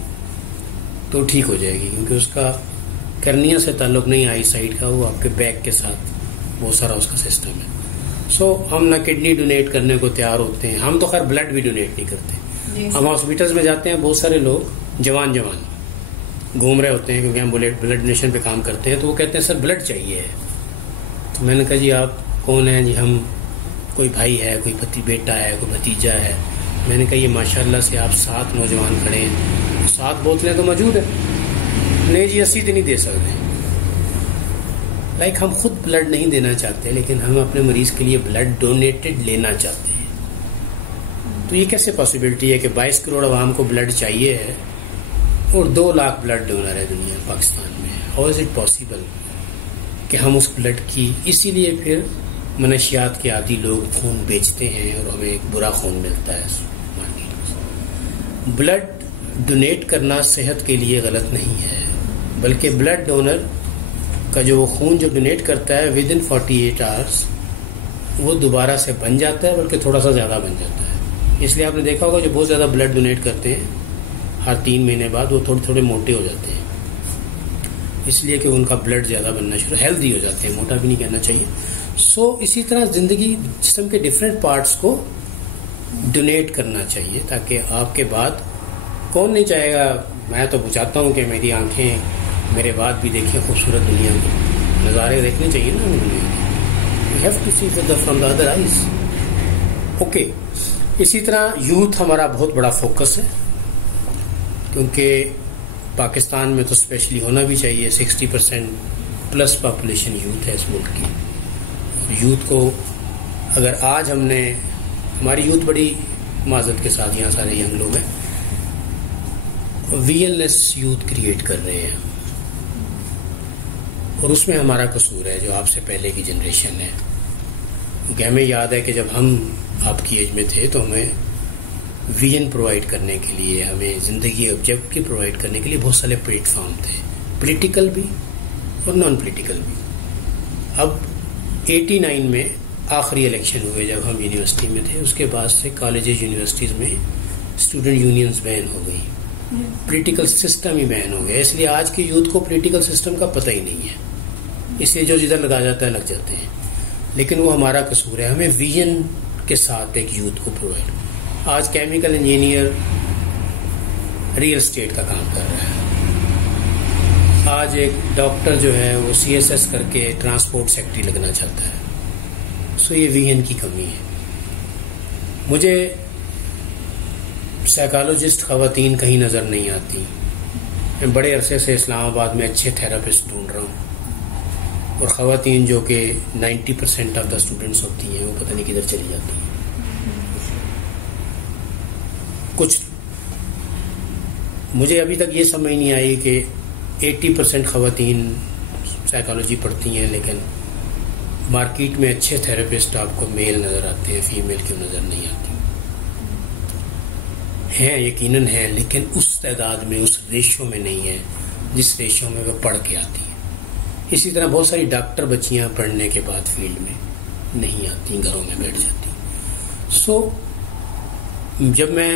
تو ٹھیک ہو جائے گی، کیونکہ اس کا کرنیا سے تعلق نہیں آئی سائٹ کا، وہ آپ کے بیک کے ساتھ بہت سارا اس کا سسٹم ہے. سو ہم نہ کڈنی ڈونیٹ کرنے کو تیار ہوتے ہیں. ہم تو خیر بلڈ بھی ڈونیٹ نہیں کرتے. ہم ہاسپٹلس میں جاتے ہیں، بہت سارے لوگ جوان گھوم رہے ہوتے ہیں کیونکہ ہم بلڈ ڈونیشن پہ کام کرتے ہیں، تو وہ کہتے ہیں سر بلڈ چاہیے ہے. تو میں نے کہا جی آپ کون ہیں؟ جی ہم کوئی بھائی ہے، کوئی بیٹا ہے، کوئی بھتیجا ہے. میں نے کہا یہ ماشاءاللہ سے آپ 7 نوجوان کھڑے ہیں، 7 بوتلیں تو موجود ہیں. نہیں جی 80 تو نہیں دے سکتے. ہم خود بلڈ نہیں دینا چاہتے لیکن ہم اپنے مریض کے لیے بلڈ ڈونیٹڈ لینا چاہتے ہیں. تو یہ کیسے پاسبلٹی ہے کہ 22 کروڑ عوام کو بلڈ چاہیے ہے اور 2 لاکھ بلڈ ڈونر ہے دنیا پاکستان میں؟ ہاؤ از اٹ پاسبل کہ ہم اس بلڈ کی، اسی لیے پھر منشیات کے عادی لوگ خون بیچتے ہیں اور ہمیں ایک برا خون ملتا ہے. بلڈ ڈونیٹ کرنا صحت کے لیے غلط نہیں ہے، بلکہ بلڈ ڈونر کا جو خون جو ڈونیٹ کرتا ہے ود ان 48 آورس وہ دوبارہ سے بن جاتا ہے، بلکہ تھوڑا سا زیادہ بن جاتا ہے. اس لیے آپ نے دیکھا ہوگا جو بہت زیادہ بلڈ ڈونیٹ کرتے ہیں ہر 3 مہینے بعد وہ تھوڑے موٹے ہو جاتے ہیں، اس لیے کہ ان کا بلڈ زیادہ بننا شروع، ہیلدی ہو جاتے ہیں، موٹا بھی نہیں کہنا چاہیے. سو اسی طرح زندگی جسم کے ڈفرینٹ پارٹس کو ڈونیٹ کرنا چاہیے تاکہ آپ کے بعد کون نہیں چاہے گا. میں تو چاہتا ہوں کہ میری آنکھیں میرے بعد بھی دیکھیں خوبصورت دنیا کے نظارے دیکھنے چاہیے نا دنیا کے. You have to see from the other eyes. Okay. اسی طرح یوتھ ہمارا بہت بڑا فوکس ہے، کیونکہ پاکستان میں تو اسپیشلی ہونا بھی چاہیے. 60% پلس پاپولیشن یوتھ ہے اس ملک کی. یوتھ کو اگر آج ہم نے، ہماری یوتھ بڑی معذرت کے ساتھ یہاں سارے ینگ لوگ ہیں، ویلنس یوتھ کریٹ کر رہے ہیں اور اس میں ہمارا قصور ہے جو آپ سے پہلے کی جنریشن ہے. کیونکہ ہمیں یاد ہے کہ جب ہم آپ کی ایج میں تھے تو ہمیں ویژن پرووائڈ کرنے کے لیے، ہمیں زندگی آبجیکٹو پرووائڈ کرنے کے لیے بہت سارے پلیٹ فارم تھے، پولیٹیکل بھی اور نان پولیٹیکل بھی. اب 89 میں آخری الیکشن ہوئے جب ہم یونیورسٹی میں تھے، اس کے بعد سے کالجز یونیورسٹیز میں اسٹوڈنٹ یونینز بین ہو گئی، پولیٹیکل سسٹم ہی بین ہو گیا. اس لیے آج کی یوتھ کو پولیٹیکل سسٹم کا پتہ ہی نہیں ہے، اس لیے جو جدھر لگا جاتا ہے لگ جاتے ہیں. لیکن وہ ہمارا قصور ہے. ہمیں ویژن کے ساتھ ایک یوتھ کو پرووائڈ. آج کیمیکل انجینئر ریئل اسٹیٹ کا کام کر رہا ہے، آج ایک ڈاکٹر جو ہے وہ CSS کر کے ٹرانسپورٹ سیکٹری لگنا چاہتا ہے. سو یہ ویژن کی کمی ہے. مجھے سائیکالوجسٹ خواتین کہیں نظر نہیں آتی. میں بڑے عرصے سے اسلام آباد میں اچھے تھراپسٹ ڈھونڈ رہا ہوں اور خواتین جو کہ 90% آف دا اسٹوڈنٹس ہوتی ہیں وہ پتہ نہیں کدھر چلی جاتی ہیں. کچھ مجھے ابھی تک یہ سمجھ نہیں آئی کہ 80% خواتین سائیکالوجی پڑھتی ہیں، لیکن مارکیٹ میں اچھے تھراپسٹ آپ کو میل نظر آتے ہیں، فیمیل کیوں نظر نہیں آتی؟ ہیں، یقیناً ہیں، لیکن اس تعداد میں، اس ریشو میں نہیں ہے جس ریشو میں وہ پڑھ کے آتی ہیں. اسی طرح بہت ساری ڈاکٹر بچیاں پڑھنے کے بعد فیلڈ میں نہیں آتی، گھروں میں بیٹھ جاتی. سو جب میں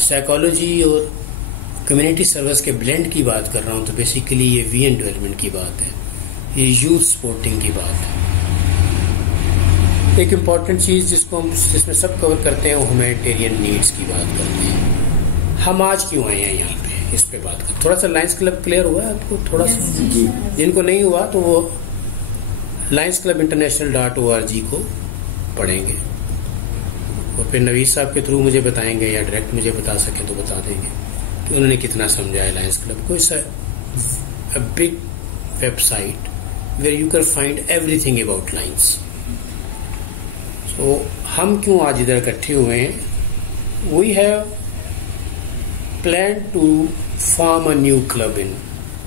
سائیکالوجی اور کمیونٹی سروس کے بلینڈ کی بات کر رہا ہوں تو بیسیکلی یہ وی این ڈیولپمنٹ کی بات ہے، یہ یوتھ سپورٹنگ کی بات ہے. ایک امپورٹنٹ چیز جس میں سب کور کرتے ہیں وہ ہیومینیٹیرین نیڈس کی بات کرتے ہیں. ہم آج کیوں آئے ہیں یہاں پہ، اس پہ بات کر. تھوڑا سا لائنس کلب کلیئر ہوا ہے آپ کو؟ تھوڑا سا جن کو نہیں ہوا تو وہ لائنس کلب international.org کو پڑھیں گے اور پھر نوید صاحب کے تھرو مجھے بتائیں گے، یا ڈائریکٹ مجھے بتا سکیں تو بتا دیں گے کہ انہوں نے کتنا سمجھا ہے لائنس کلب کو. It's a big website where you can find everything about Lions. تو ہم کیوں آج ادھر اکٹھے ہوئے ہیں؟ We have plan to form a new club in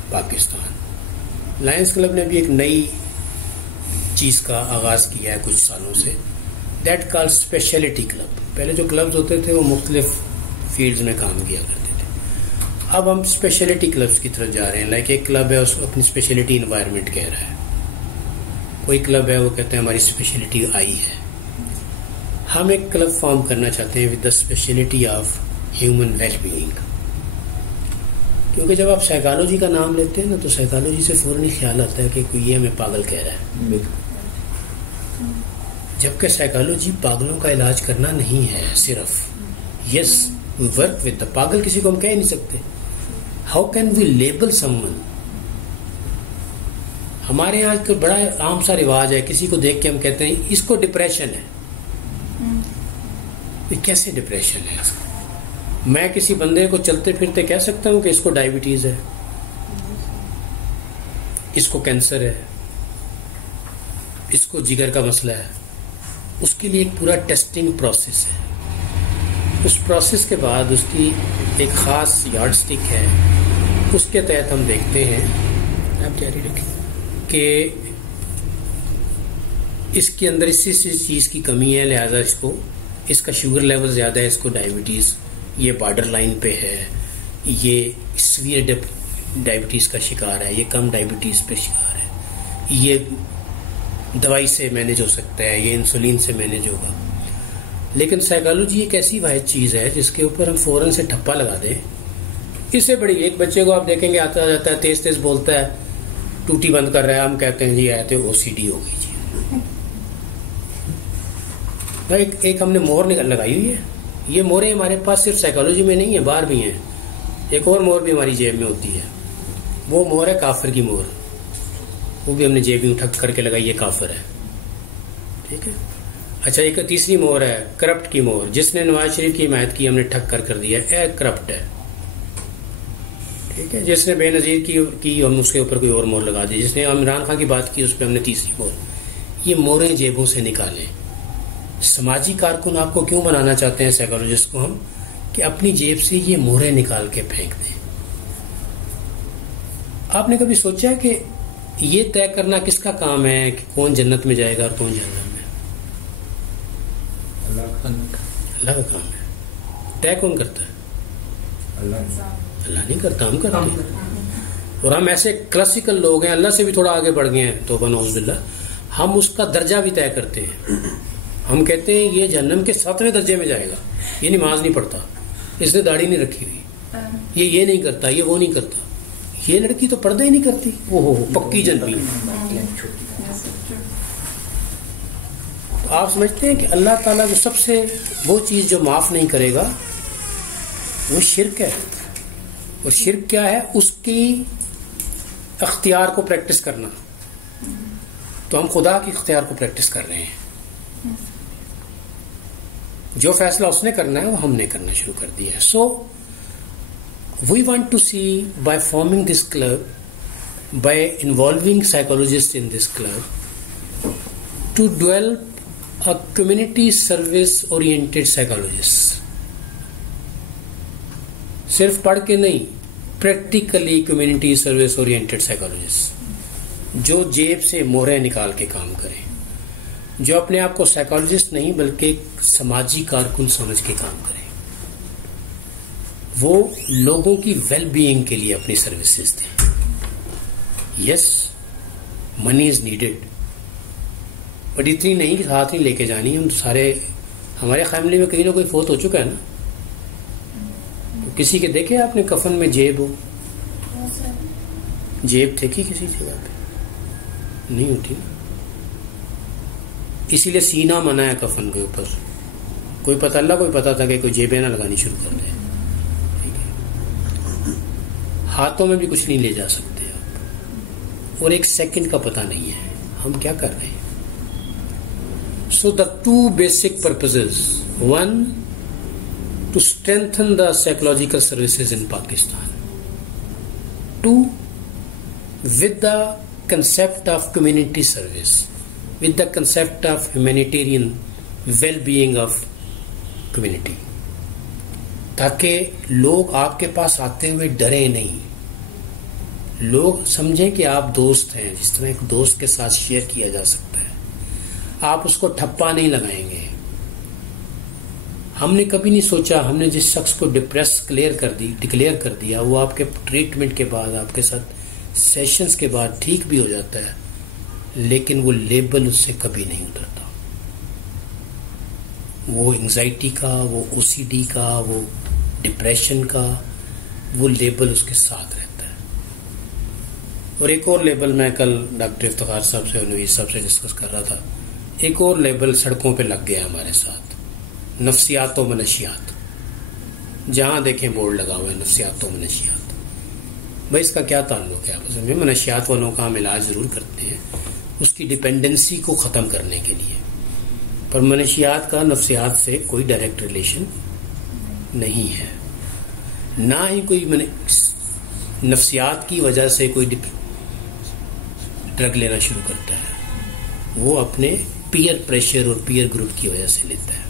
Pakistan. Lions Club نے بھی ایک نئی چیز کا آغاز کیا ہے کچھ سالوں سے، دیٹ کال اسپیشلٹی کلب. پہلے جو کلبز ہوتے تھے وہ مختلف فیلڈز میں کام کیا کرتے تھے، اب ہم اسپیشلٹی کلبز کی طرف جا رہے ہیں. لائک ایک کلب ہے اس کو اپنی اسپیشلٹی انوائرمنٹ کہہ رہا ہے، کوئی کلب ہے وہ کہتے ہیں ہماری اسپیشلٹی آئی ہے. ہم ایک کلب فارم کرنا چاہتے ہیں with the specialty of human well being. کیونکہ جب آپ سائیکالوجی کا نام لیتے ہیں نا تو سائیکالوجی سے فوراً خیال آتا ہے کہ کوئی یہ ہمیں پاگل کہہ رہا ہے، جبکہ سائیکالوجی پاگلوں کا علاج کرنا نہیں ہے صرف. یس وی ورک ود دا پاگل، کسی کو ہم کہہ نہیں سکتے. How can we label someone? ہمارے یہاں ایک بڑا عام سا رواج ہے، کسی کو دیکھ کے ہم کہتے ہیں اس کو ڈپریشن ہے. کیسے ڈپریشن ہے؟ میں کسی بندے کو چلتے پھرتے کہہ سکتا ہوں کہ اس کو ڈائبٹیز ہے، اس کو کینسر ہے، اس کو جگر کا مسئلہ ہے. اس کے لیے ایک پورا ٹیسٹنگ پروسیس ہے. اس پروسیس کے بعد اس کی ایک خاص یارڈ سٹک ہے، اس کے تحت ہم دیکھتے ہیں آپ جاری رکھیں کہ اس کے اندر اسی چیز کی کمی ہے، لہذا اس کا شوگر لیول زیادہ ہے، اس کو ڈائبٹیز، یہ بارڈر لائن پہ ہے، یہ سیویئر ڈائبٹیز کا شکار ہے، یہ کم ڈائبٹیز پہ شکار ہے، یہ دوائی سے مینیج ہو سکتا ہے، یہ انسولین سے مینیج ہوگا. لیکن سائیکالوجی ایک ایسی واحد چیز ہے جس کے اوپر ہم فوراً سے ٹھپا لگا دیں. اس سے بڑی ایک بچے کو آپ دیکھیں گے آتا جاتا ہے، تیز تیز بولتا ہے، ٹوٹی بند کر رہا ہے، ہم کہتے ہیں جی آئے تو OCD ہو گئی جی. ایک ہم نے مور لگائی ہوئی ہے. یہ موریں ہمارے پاس صرف سائیکالوجی میں نہیں ہیں، باہر بھی ہیں. ایک اور مور بھی ہماری جیب میں ہوتی ہے، وہ مور ہے کافر کی مور. وہ بھی ہم نے جیب میں ٹھک کر کے لگائی، یہ کافر ہے. ٹھیک ہے. اچھا، ایک تیسری مور ہے کرپٹ کی مور. جس نے نواز شریف کی حمایت کی ہم نے ٹھک کر دیا اے کرپٹ ہے. ٹھیک ہے. جس نے بے نظیر کی ہم اس کے اوپر کوئی اور مور لگا دی. جس نے عمران خان کی بات کی اس پہ ہم نے تیسری مور. یہ موریں جیبوں سے نکالیں. سماجی کارکن آپ کو کیوں بنانا چاہتے ہیں سائیکالوجسٹ کو ہم، کہ اپنی جیب سے یہ موریں نکال کے پھینک دیں. آپ نے کبھی سوچا کہ یہ طے کرنا کس کا کام ہے کہ کون جنت میں جائے گا اور کون جہنم میں؟ اللہ کا کام ہے. طے کون کرتا ہے؟ اللہ نہیں کرتا، ہم کرتے ہیں. اور ہم ایسے کلاسیکل لوگ ہیں، اللہ سے بھی تھوڑا آگے بڑھ گئے ہیں، توبہ نعوذ باللہ. ہم اس کا درجہ بھی طے کرتے ہیں. ہم کہتے ہیں یہ جہنم کے 7ویں درجے میں جائے گا، یہ نماز نہیں پڑھتا، اس نے داڑھی نہیں رکھی ہوئی، یہ نہیں کرتا، یہ وہ نہیں کرتا. یہ لڑکی تو پردہ ہی نہیں کرتی، وہ پکی جنبی. آپ سمجھتے ہیں کہ اللہ تعالیٰ جو سب سے وہ چیز جو معاف نہیں کرے گا وہ شرک ہے. اور شرک کیا ہے؟ اس کی اختیار کو پریکٹس کرنا. تو ہم خدا کی اختیار کو پریکٹس کر رہے ہیں. جو فیصلہ اس نے کرنا ہے وہ ہم نے کرنا شروع کر دیا ہے. So we want to see by farming this club, by involving psychologists in this club, to develop a community service oriented psychologist. صرف پڑھ کے نہیں, practically community service oriented psychologist جو جیب سے مہرے نکال کے کام کریں، جو اپنے آپ کو سائیکالوجسٹ نہیں بلکہ ایک سماجی کارکن سمجھ کے کام کریں، وہ لوگوں کی ویل بینگ کے لیے اپنی سروسز دیں. یس، منی از نیڈیڈ، بٹ اتنی نہیں کہ ہاتھ نہیں لے کے جانی. ہم سارے، ہمارے فیملی میں کہیں نہ کوئی فوت ہو چکا ہے نا. کسی کے دیکھے آپ نے کفن میں جیب ہو؟ جیب تھے کہ کسی جگہ پہ نہیں ہوتی نا. اسی لیے سینہ منع ہے کفن کے اوپر. کوئی پتہ اللہ کوئی پتا تھا کہ کوئی جیبیں نہ لگانی شروع کر دیں. ہاتھوں میں بھی کچھ نہیں لے جا سکتے آپ، اور ایک سیکنڈ کا پتہ نہیں ہے ہم کیا کر رہے ہیں. So the two basic purposes: one, to strengthen the psychological services in Pakistan. Two, with the concept of community service, with the concept of humanitarian well-being of community. تاکہ لوگ آپ کے پاس آتے ہوئے ڈرے نہیں، لوگ سمجھیں کہ آپ دوست ہیں، جس طرح ایک دوست کے ساتھ شیئر کیا جا سکتا ہے. آپ اس کو ٹھپا نہیں لگائیں گے. ہم نے کبھی نہیں سوچا، ہم نے جس شخص کو ڈکلیئر کر دیا وہ آپ کے ٹریٹمنٹ کے بعد، آپ کے ساتھ سیشنز کے بعد ٹھیک بھی ہو جاتا ہے، لیکن وہ لیبل اس سے کبھی نہیں اترتا. وہ انگزائٹی کا، وہ او سی ڈی کا، وہ ڈپریشن کا، وہ لیبل اس کے ساتھ رہتا ہے. اور ایک اور لیبل میں کل ڈاکٹر افتخار صاحب سے اور نویز صاحب سے ڈسکس کر رہا تھا، ایک اور لیبل سڑکوں پہ لگ گیا ہمارے ساتھ، نفسیات و منشیات. جہاں دیکھیں بورڈ لگا ہوا ہے نفسیات و منشیات. بھائی اس کا کیا تعلق ہے آپس میں؟ منشیات والوں کا ہم علاج ضرور کرتے ہیں اس کی ڈپینڈنسی کو ختم کرنے کے لیے، پر منشیات کا نفسیات سے کوئی ڈائریکٹ ریلیشن نہیں ہے. نہ ہی کوئی نفسیات کی وجہ سے کوئی ڈرگ لینا شروع کرتا ہے، وہ اپنے پیئر پریشر اور پیئر گروپ کی وجہ سے لیتا ہے.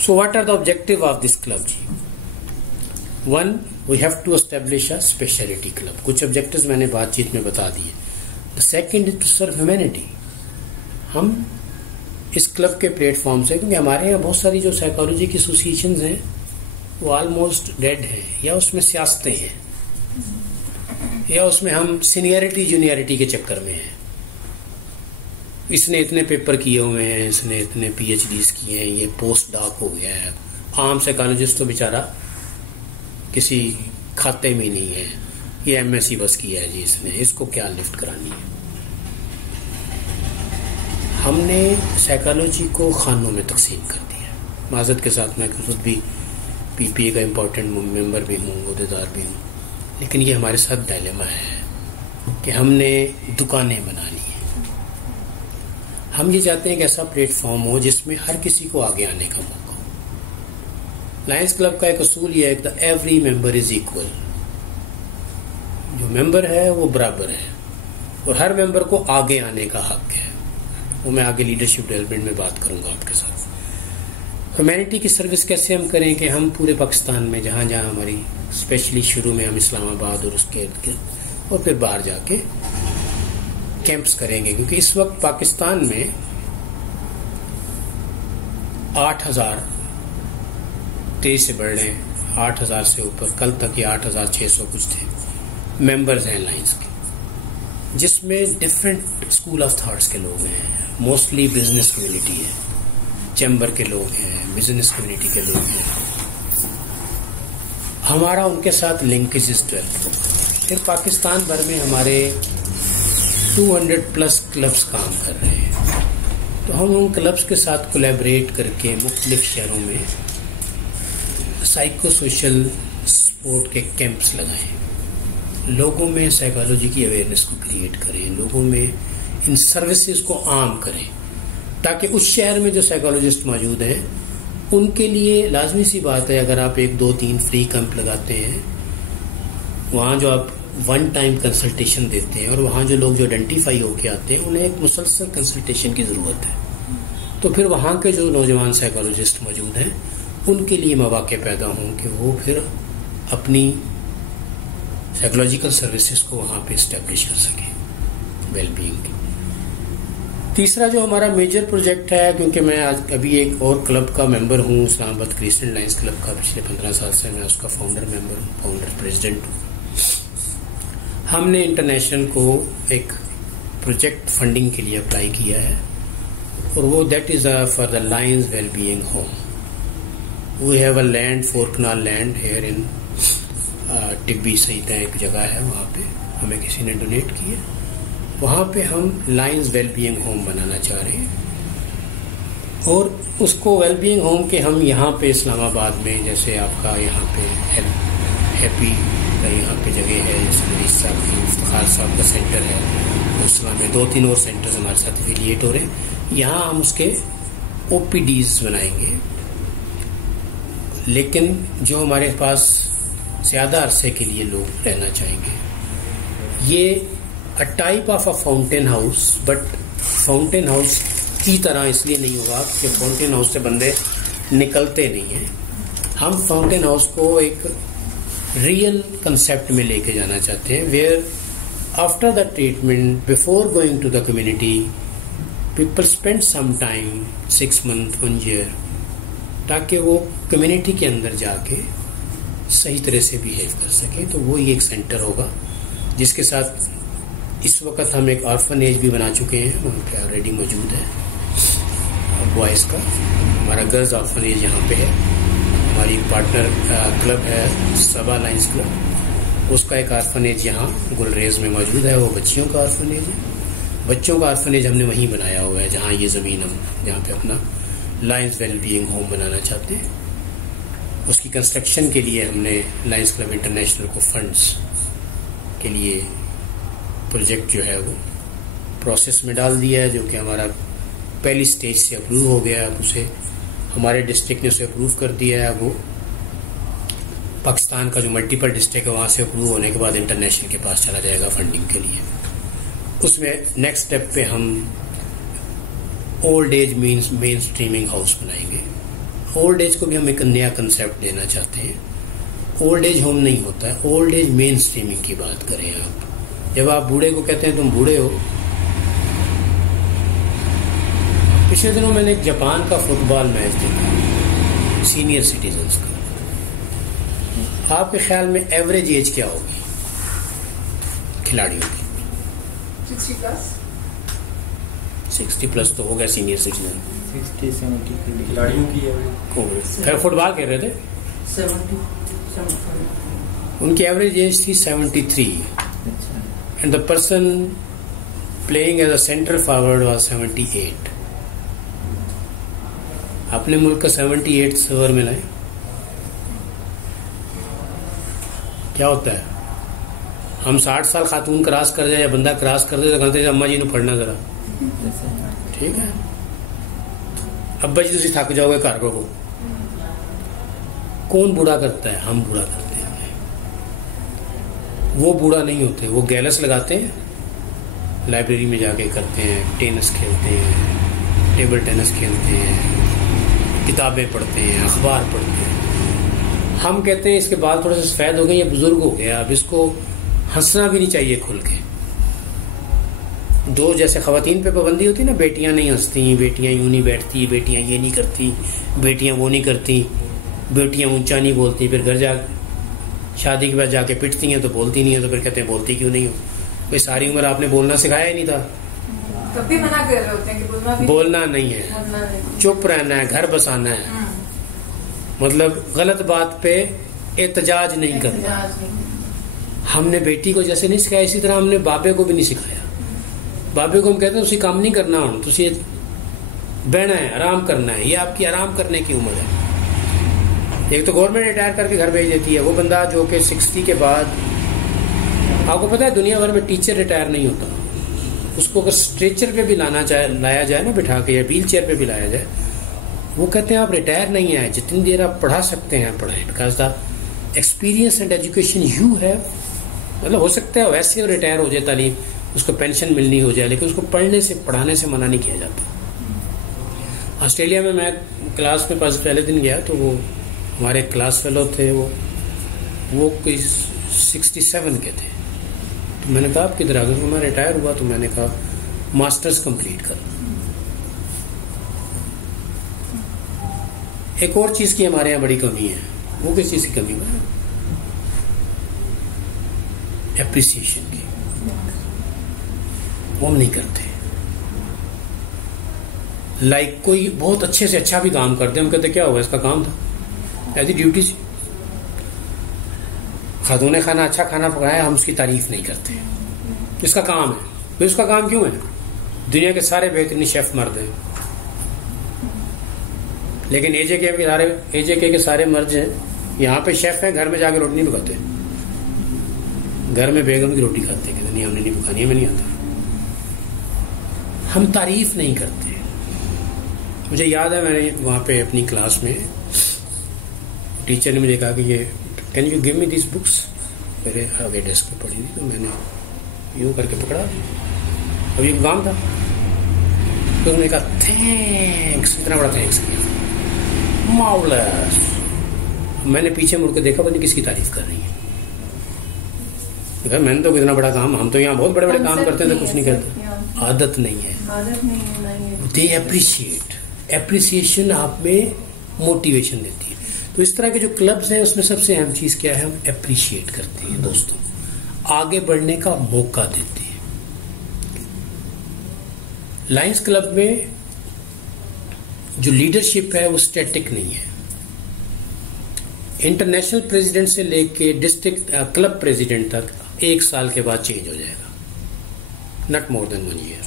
So what are the objective of this club جی؟ One, we have to establish a specialty club. کچھ آبجیکٹوز میں نے بات چیت میں بتا دیے. The second is to serve humanity. ہم اس کلب کے پلیٹ فارم سے، کیونکہ ہمارے یہاں بہت ساری جو سائیکالوجی کی ایسوسیشنز ہیں وہ آلموسٹ ڈیڈ ہیں، یا اس میں سیاستیں ہیں، یا اس میں ہم سینئرٹی جونیئرٹی کے چکر میں ہیں. اس نے اتنے پیپر کیے ہوئے ہیں، اس نے اتنے پی ایچ ڈیز کیے ہیں، یہ پوسٹ ڈاک ہو گیا ہے. عام سائیکالوجسٹ تو بیچارہ کسی کھاتے میں نہیں ہے، یہ ایم ایس سی بس کیا ہے جی اس نے، اس کو کیا لفٹ کرانی ہے. ہم نے سائیکالوجی کو خانوں میں تقسیم کر دیا. معذرت کے ساتھ میں خود بھی پی پی اے کا امپورٹنٹ ممبر بھی ہوں، عہدیدار بھی ہوں، لیکن یہ ہمارے ساتھ ڈائلیما ہے کہ ہم نے دکانیں بنانی ہیں. ہم یہ چاہتے ہیں کہ ایسا پلیٹ فارم ہو جس میں ہر کسی کو آگے آنے کا موقع ہو. لائنز کلب کا ایک اصول یہ ہے کہ ایوری ممبر از ایکول. جو ممبر ہے وہ برابر ہے، اور ہر ممبر کو آگے آنے کا حق ہے. وہ میں آگے لیڈرشپ ڈیولپمنٹ میں بات کروں گا آپ کے ساتھ. ہیومینٹی کی سروس کیسے ہم کریں کہ ہم پورے پاکستان میں جہاں جہاں ہماری، اسپیشلی شروع میں ہم اسلام آباد اور اس کے ارد گرد اور پھر باہر جا کے کیمپس کریں گے. کیونکہ اس وقت پاکستان میں 8,000 تیزی سے بڑھ رہے ہیں، 8,000 سے اوپر. کل تک یہ 8,600 کچھ تھے ممبرز ہیں لائنز کے، جس میں ڈفرینٹ اسکول آف تھاٹس کے لوگ ہیں. موسٹلی بزنس کمیونٹی ہے، چیمبر کے لوگ ہیں، بزنس کمیونٹی کے لوگ ہیں. ہمارا ان کے ساتھ لنکیجز ڈیولپ ہوگا. پھر پاکستان بھر میں ہمارے 200+ کلبس کام کر رہے ہیں، تو ہم ان کلبس کے ساتھ کولیبریٹ کر کے مختلف شہروں میں سائیکو سوشل سپورٹ کے کیمپس لگائیں، لوگوں میں سائیکالوجی کی اویئرنیس کو کریٹ کریں، لوگوں میں ان سروسز کو عام کریں، تاکہ اس شہر میں جو سائیکالوجسٹ موجود ہیں ان کے لیے لازمی سی بات ہے، اگر آپ 1 2 3 فری کیمپ لگاتے ہیں، وہاں جو آپ 1 ٹائم کنسلٹیشن دیتے ہیں، اور وہاں جو لوگ جو آئیڈینٹیفائی ہو کے آتے ہیں انہیں ایک مسلسل کنسلٹیشن کی ضرورت ہے. تو پھر وہاں کے جو نوجوان سائیکالوجسٹ موجود ہیں ان کے لیے مواقع پیدا ہوں کہ وہ پھر اپنی سائیکولوجیکل سروسز کو وہاں پہ اسٹیبلش کر سکیں ویل بینگ کی. تیسرا جو ہمارا میجر پروجیکٹ ہے، کیونکہ میں آج ابھی ایک اور کلب کا ممبر ہوں، اسلام آباد کرسچن لائنس کلب کا، پچھلے 15 سال سے میں اس کا فاؤنڈر ممبر ہوں، فاؤنڈر پریزیڈنٹ ہوں. ہم نے انٹرنیشنل کو ایک پروجیکٹ فنڈنگ کے لیے اپلائی کیا ہے، اور وہ that is for the Lions well being home. We have a land 4 kanal land here in Tibbi Syeda ایک جگہ ہے، وہاں پہ ہمیں کسی نے ڈونیٹ کی ہے. وہاں پہ ہم لائنز ویل بینگ ہوم بنانا چاہ رہے ہیں، اور اس کو ویل بینگ ہوم کے ہم یہاں پہ اسلام آباد میں، جیسے آپ کا یہاں پہ ہیپی کا یہاں پہ جگہ ہے، جیسے نویز صاحب کی، افتخار صاحب کا سینٹر ہے، اسلام میں 2-3 اور سینٹرز ہمارے ساتھ افیلیٹ ہو رہے ہیں. یہاں ہم اس کے او پی ڈیز بنائیں گے، لیکن جو ہمارے پاس زیادہ عرصے کے لیے لوگ رہنا چاہیں گے. یہ type of a fountain house, but fountain house کی طرح اس لیے نہیں ہوگا کہ فاؤنٹین ہاؤس سے بندے نکلتے نہیں ہیں. ہم فاؤنٹین ہاؤس کو ایک ریئل کنسیپٹ میں لے کے جانا چاہتے ہیں، where after the treatment, before going to the community, people spend some time 6 months 1 year، تاکہ وہ کمیونٹی کے اندر جا کے صحیح طرح سے بیہیو کر سکیں. تو وہی ایک سینٹر ہوگا، جس کے ساتھ اس وقت ہم ایک آرفنیج بھی بنا چکے ہیں، وہاں پہ آلریڈی موجود ہے بوائز کا. ہمارا گرلز آرفنیج یہاں پہ ہے. ہماری پارٹنر کلب ہے سبا لائنس کلب، اس کا ایک آرفنیج یہاں گلریز میں موجود ہے، وہ بچیوں کا آرفنیج ہے. بچوں کا آرفنیج ہم نے وہیں بنایا ہوا ہے جہاں یہ زمین ہم جہاں پہ اپنا لائنز ویل بینگ ہوم بنانا چاہتے ہیں. اس کی کنسٹرکشن کے لیے ہم نے لائنس کلب انٹرنیشنل کو فنڈز کے لیے پروجیکٹ جو ہے وہ پروسیس میں ڈال دیا ہے، جو کہ ہمارا پہلی سٹیج سے اپروو ہو گیا ہے. اب اسے ہمارے ڈسٹرکٹ نے اسے اپروو کر دیا ہے. وہ پاکستان کا جو ملٹیپل ڈسٹرکٹ ہے وہاں سے اپروو ہونے کے بعد انٹرنیشنل کے پاس چلا جائے گا فنڈنگ کے لیے. اس میں نیکسٹ اسٹیپ پہ ہم اولڈ ایج مین اسٹریمنگ ہاؤس بنائیں گے. اولڈ ایج کو بھی ہم ایک نیا کنسیپٹ دینا چاہتے ہیں. اولڈ ایج ہوم نہیں ہوتا ہے، اولڈ ایج مین اسٹریمنگ کی بات کریں. آپ جب آپ بوڑھے کو کہتے ہیں تم بوڑھے ہو. پچھلے دنوں میں نے ایک جاپان کا فٹ بال میچ دیکھا سینئر سٹیزنز کا. آپ کے خیال میں ایوریج ایج کیا ہوگی کھلاڑیوں کی؟ 60+ تو ہو گیا سینئر سٹیزن. 60-70 کھلاڑیوں کی خیر فٹ بال کہہ رہے تھے 70. ان کی ایوریج ایج تھی 73 and the person playing as a centre forward was 78. اپنے ملک کا 78 سور میں لائیں. کیا ہوتا ہے؟ ہم 60 سال خاتون کراس کر جائے یا بندہ کراس کر دے تو کہتے ہیں اماں جی نے پڑھنا ذرا. ٹھیک ہے، ابا جی تسی تھک جاؤ گے گھر کو. کون بوڑھا کرتا ہے؟ ہم بوڑھا کرتے ہیں. وہ بوڑھا نہیں ہوتے، وہ گیلس لگاتے ہیں، لائبریری میں جا کے کرتے ہیں، ٹینس کھیلتے ہیں، ٹیبل ٹینس کھیلتے ہیں، کتابیں پڑھتے ہیں، اخبار پڑھتے ہیں. ہم کہتے ہیں اس کے بعد تھوڑے سے سفید ہو گئے، یہ بزرگ ہو گیا، اب اس کو ہنسنا بھی نہیں چاہیے کھل کے. دو جیسے خواتین پہ پابندی ہوتی ہے نا، بیٹیاں نہیں ہنستی، بیٹیاں یوں نہیں بیٹھتی، بیٹیاں یہ نہیں کرتی، بیٹیاں وہ نہیں کرتی، بیٹیاں اونچا نہیں بولتی، پھر گھر جا شادی کے بعد جا کے پٹتی ہیں تو بولتی نہیں ہیں، تو پھر کہتے ہیں بولتی کیوں نہیں ہو؟ بھائی ساری عمر آپ نے بولنا سکھایا ہی نہیں تھا. تب بھی منع کر رہے ہوتے ہیں کہ بولنا نہیں ہے، چپ رہنا ہے، گھر بسانا ہے. مطلب غلط بات پہ احتجاج نہیں کرنا. ہم نے بیٹی کو جیسے نہیں سکھایا، اسی طرح ہم نے بابے کو بھی نہیں سکھایا. بابے کو ہم کہتے ہیں اسی کام نہیں کرنا، ہوں تسی بہنا ہے، آرام کرنا ہے. یہ آپ کی آرام کرنے کی عمر ہے. ایک تو گورنمنٹ ریٹائر کر کے گھر بھیج دیتی ہے. وہ بندہ جو کہ 60 کے بعد، آپ کو پتا ہے دنیا بھر میں ٹیچر ریٹائر نہیں ہوتا. اس کو اگر اسٹریچر پہ بھی لایا جائے نا بٹھا کے، یا ویل چیئر پہ بھی لایا جائے، وہ کہتے ہیں آپ ریٹائر نہیں ہیں، جتنی دیر آپ پڑھا سکتے ہیں پڑھائیں، because the experience and education you have. مطلب ہو سکتا ہے ویسے وہ ریٹائر ہو جائے، تعلیم اس کو پینشن ملنی ہو جائے، لیکن اس کو پڑھنے سے پڑھانے سے منع نہیں کیا جاتا. آسٹریلیا میں کلاس میں پہلے دن گیا تو وہ ہمارے کلاس فیلو تھے، وہ کوئی 67 کے تھے. تو میں نے کہا آپ کدھر آ گئے؟ میں ریٹائر ہوا. تو میں نے کہا ماسٹرز کمپلیٹ کر. ایک اور چیز کی ہمارے یہاں بڑی کمی ہے. وہ کس چیز کی کمی ہے؟ اپریسیشن کی. وہ ہم نہیں کرتے. لائک کوئی بہت اچھے سے اچھا بھی کام کرتے ہم کہتے کیا ہوا اس کا کام تھا ایسی ڈیوٹی. خاتون نے کھانا اچھا کھانا پکایا ہم اس کی تعریف نہیں کرتے. اس کا کام ہے. پھر اس کا کام کیوں ہے؟ دنیا کے سارے بہترین شیف مرد ہیں لیکن اے جے کے سارے مرد ہیں. یہاں پہ شیف ہیں گھر میں جا کے روٹی نہیں پکاتے. گھر میں بیگم کی روٹی کھاتے ہیں. نہیں ہم نے نہیں پکانی, ہمیں نہیں آتا. ہم تعریف نہیں کرتے. مجھے یاد ہے میں نے وہاں پہ اپنی کلاس میں ٹیچر نے مجھے کہا کہ یہ can you give me these books. میرے آگے ڈیسک پہ پڑی تھی تو میں نے یوں کر کے پکڑا. اب یہ کام تھا تو اس نے کہا تھینکس. اتنا بڑا تھینکس کیا. ماؤلس. میں نے پیچھے مڑ کے دیکھا پتہ نہیں کس کی تعریف کر رہی ہے. میں نے تو اتنا بڑا کام, ہم تو یہاں بہت بڑے بڑے کام کرتے ہیں تو کچھ نہیں کرتے. عادت نہیں ہے. دے اپریشیٹ. اپریسیشن آپ میں موٹیویشن دیتی ہے. تو اس طرح کے جو کلبز ہیں اس میں سب سے اہم چیز کیا ہے؟ ہم اپریشیٹ کرتے ہیں دوستوں, آگے بڑھنے کا موقع دیتے ہیں. لائنز کلب میں جو لیڈرشپ ہے وہ اسٹیٹک نہیں ہے. انٹرنیشنل پریزیڈنٹ سے لے کے ڈسٹرکٹ کلب پریزیڈنٹ تک 1 سال کے بعد چینج ہو جائے گا. Not more than 1 year.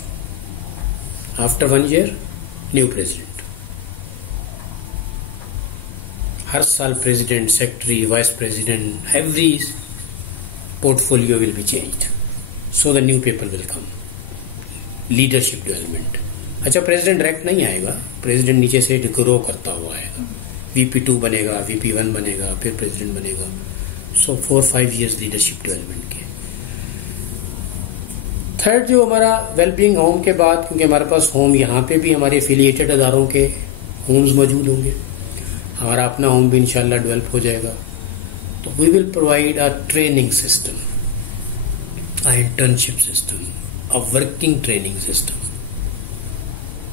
After 1 year new president. ہر سال president, secretary, vice president, every portfolio will be changed. So the new people will come. Leadership development. اچھا پریزیڈنٹ ڈائریکٹ نہیں آئے گا, پریزیڈنٹ نیچے سے گرو کرتا ہوا آئے گا. VP2 بنے گا, VP1 بنے گا, پھر پریزیڈنٹ بنے گا. سو 4-5 years لیڈرشپ ڈیولپمنٹ کے. تھرڈ جو ہمارا ویل بینگ ہوم کے بعد, کیونکہ ہمارے پاس ہوم یہاں پہ بھی ہمارے ایفیلیٹڈ اداروں کے ہومز موجود ہوں گے, ہمارا اپنا ہوم بھی انشاءاللہ ڈیولپ ہو جائے گا. تو we will provide a training system, a internship system, a working training system.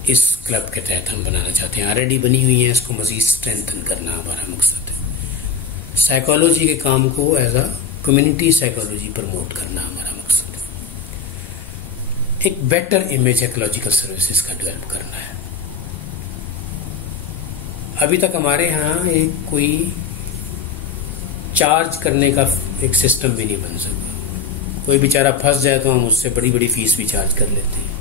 اس کلب کے تحت ہم بنانا چاہتے ہیں. آلریڈی بنی ہوئی ہیں, اس کو مزید اسٹرینتھن کرنا ہمارا مقصد ہے. سائیکالوجی کے کام کو as a community psychology promote کرنا ہمارا مقصد ہے. ایک بیٹر امیج ایکولوجیکل سروسز کا ڈیولپ کرنا ہے. ابھی تک ہمارے ہاں ایک کوئی چارج کرنے کا ایک سسٹم بھی نہیں بن سکا. کوئی بیچارہ پھنس جائے تو ہم اس سے بڑی بڑی فیس بھی چارج کر لیتے ہیں,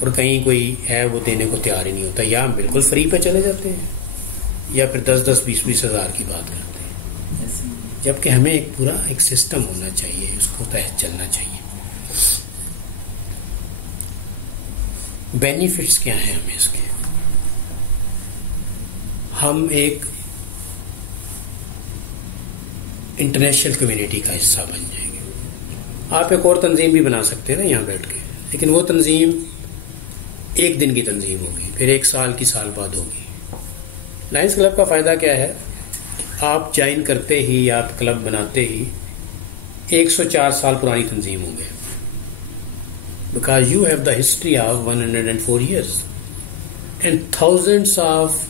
اور کہیں کوئی ہے وہ دینے کو تیار ہی نہیں ہوتا. یا ہم بالکل فری پہ چلے جاتے ہیں یا پھر 10-10, 20-20 ہزار کی بات کرتے ہیں. جبکہ ہمیں ایک پورا ایک سسٹم ہونا چاہیے, اس کو تحت چلنا چاہیے. بینیفٹس کیا ہیں ہمیں اس کے؟ ہم ایک انٹرنیشنل کمیونٹی کا حصہ بن جائیں گے. آپ ایک اور تنظیم بھی بنا سکتے ہیں نا یہاں بیٹھ کے, لیکن وہ تنظیم 1 دن کی تنظیم ہوگی, پھر 1 سال کی سال بعد ہوگی. لائنز کلب کا فائدہ کیا ہے؟ آپ جوائن کرتے ہی, آپ کلب بناتے ہی 104 سال پرانی تنظیم ہوں گے. Because you have the history of 104 years and thousands of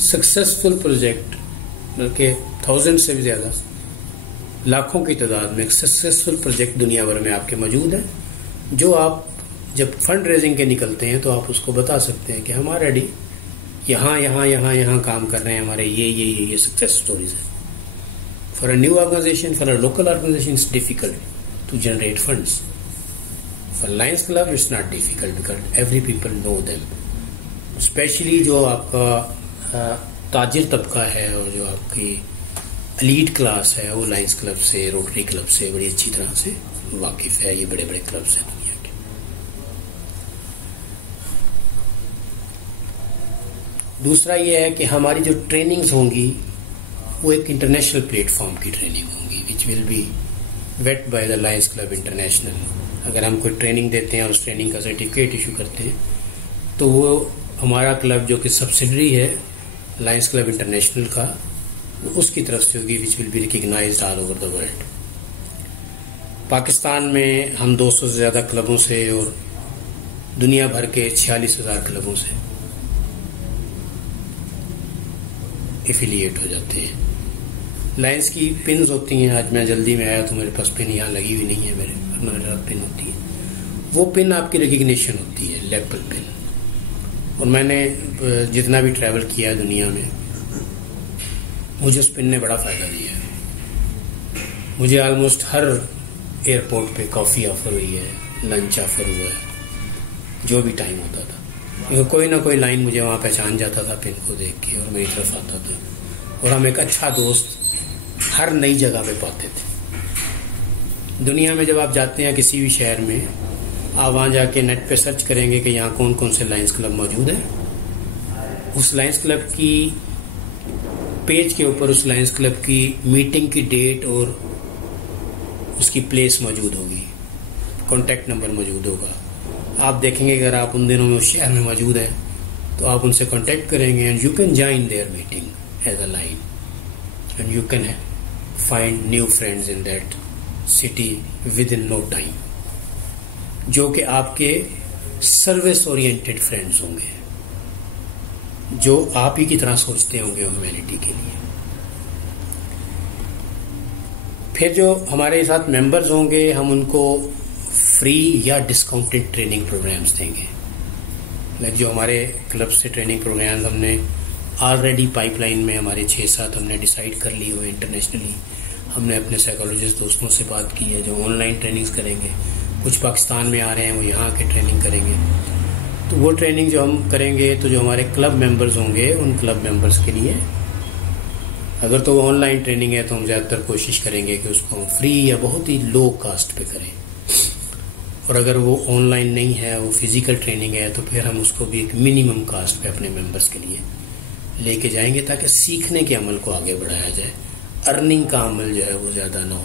successful project, بلکہ 1000 سے بھی زیادہ, لاکھوں کی تعداد میں سکسیسفل پروجیکٹ دنیا بھر میں آپ کے موجود ہیں, جو آپ جب فنڈ ریزنگ کے نکلتے ہیں تو آپ اس کو بتا سکتے ہیں کہ ہم آلریڈی یہاں کام کر رہے ہیں, ہمارے یہ سکسیس سٹوریز ہیں. For a new organization, for a local organization it's difficult to generate funds. For Lions Club it's not difficult because every people know them. Especially جو آپ کا تاجر طبقہ ہے اور جو آپ کی ایلیٹ کلاس ہے وہ لائنز کلب سے, روٹری کلب سے بڑی اچھی طرح سے واقف ہے. یہ بڑے بڑے کلبس ہیں دنیا کے. دوسرا یہ ہے کہ ہماری جو ٹریننگز ہوں گی وہ ایک انٹرنیشنل پلیٹ فارم کی ٹریننگ ہوں گی, which will be vet by the Lions club international. اگر ہم کوئی ٹریننگ دیتے ہیں اور اس ٹریننگ کا سرٹیفکیٹ ایشو کرتے ہیں تو وہ ہمارا کلب جو کہ سبسڈری ہے لائنز کلب انٹرنیشنل کا, وہ اس کی طرف سے ہوگی which will be recognised all over the world. Pakistan میں ہم 200 سے زیادہ کلبوں سے اور دنیا بھر کے 46,000 کلبوں سے ایفیلیٹ ہو جاتے ہیں. لائنس کی پنز ہوتی ہیں. آج میں جلدی میں آیا تو میرے پاس پن یہاں لگی ہوئی نہیں ہے. میرے پن ہوتی ہے. وہ پن آپ کی ریکگنیشن ہوتی ہے, لیپل پن. اور میں نے جتنا بھی ٹریول کیا ہے دنیا میں, مجھے اس پن نے بڑا فائدہ دیا ہے. مجھے آلموسٹ ہر ایئرپورٹ پہ کافی آفر ہوئی ہے, لنچ آفر ہوا ہے, جو بھی ٹائم ہوتا تھا. کیونکہ کوئی نہ کوئی لائن مجھے وہاں پہچان جاتا تھا پن کو دیکھ کے اور میری طرف آتا تھا. اور ہم ایک اچھا دوست ہر نئی جگہ پہ پاتے تھے. دنیا میں جب آپ جاتے ہیں کسی بھی شہر میں, آپ وہاں جا کے نیٹ پہ سرچ کریں گے کہ یہاں کون کون سے لائنس کلب موجود ہیں. اس لائنس کلب کی پیج کے اوپر اس لائنس کلب کی میٹنگ کی ڈیٹ اور اس کی پلیس موجود ہوگی, کانٹیکٹ نمبر موجود ہوگا. آپ دیکھیں گے اگر آپ ان دنوں میں اس شہر میں موجود ہیں تو آپ ان سے کانٹیکٹ کریں گے and you can join their meeting as a lion and you can find new friends in that city within no time, جو کہ آپ کے سروس اورینٹڈ فرینڈز ہوں گے, جو آپ ہی کی طرح سوچتے ہوں گے ہیومینٹی کے لیے. پھر جو ہمارے ساتھ ممبرز ہوں گے ہم ان کو فری یا ڈسکاؤنٹڈ ٹریننگ پروگرامز دیں گے. لائک جو ہمارے کلب سے ٹریننگ پروگرامز ہم نے آلریڈی پائپ لائن میں ہمارے 6-7 ہم نے ڈیسائیڈ کر لی ہوئے انٹرنیشنلی. ہم نے اپنے سائیکالوجسٹ دوستوں سے بات کی ہے جو آن لائن ٹریننگز کریں گے. کچھ پاکستان میں آ رہے ہیں وہ یہاں کے ٹریننگ کریں گے. تو وہ ٹریننگ جو ہم کریں گے تو جو ہمارے کلب ممبرز ہوں گے ان کلب ممبرز کے لیے, اگر تو وہ آن لائن ٹریننگ ہے تو ہم زیادہ تر کوشش کریں گے کہ اس کو ہم فری یا بہت ہی لو کاسٹ پہ کریں. اور اگر وہ آن لائن نہیں ہے, وہ فزیکل ٹریننگ ہے, تو پھر ہم اس کو بھی ایک منیمم کاسٹ پہ اپنے ممبرز کے لیے لے کے جائیں گے تاکہ سیکھنے کے عمل کو آگے بڑھایا جائے, ارننگ کا عمل جو ہے وہ زیادہ نہ ہو.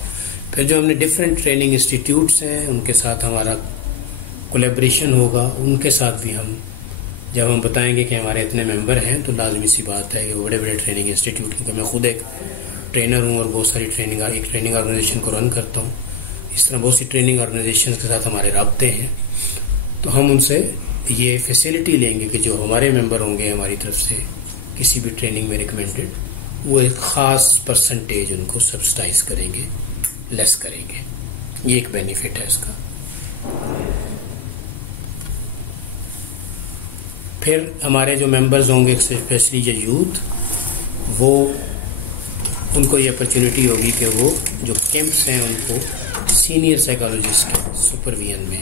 پھر جو ہم نے ڈفرینٹ ٹریننگ انسٹیٹیوٹس ہیں ان کے ساتھ ہمارا کولیبریشن ہوگا. ان کے ساتھ بھی ہم جب ہم بتائیں گے کہ ہمارے اتنے ممبر ہیں تو لازمی سی بات ہے کہ بڑے بڑے ٹریننگ انسٹیٹیوٹ, کیونکہ میں خود ایک ٹرینر ہوں اور بہت ساری ٹریننگ آرگنائزیشن کو رن کرتا ہوں. اس طرح بہت سی ٹریننگ آرگنائزیشن کے ساتھ ہمارے رابطے ہیں. تو ہم ان سے یہ فیسلٹی لیں گے کہ جو ہمارے ممبر ہوں گے ہماری طرف سے کسی بھی ٹریننگ میں ریکمینڈڈ, وہ ایک خاص پرسنٹیج ان کو سبسڈائز کریں گے, لیس کریں گے. یہ ایک بینیفٹ ہے اس کا. پھر ہمارے جو ممبرز ہوں گے اسپیشلی جو یوتھ, وہ ان کو یہ اپرچونٹی ہوگی کہ وہ جو کیمپس ہیں ان کو سینئر سائیکالوجسٹ کے سپرویژن میں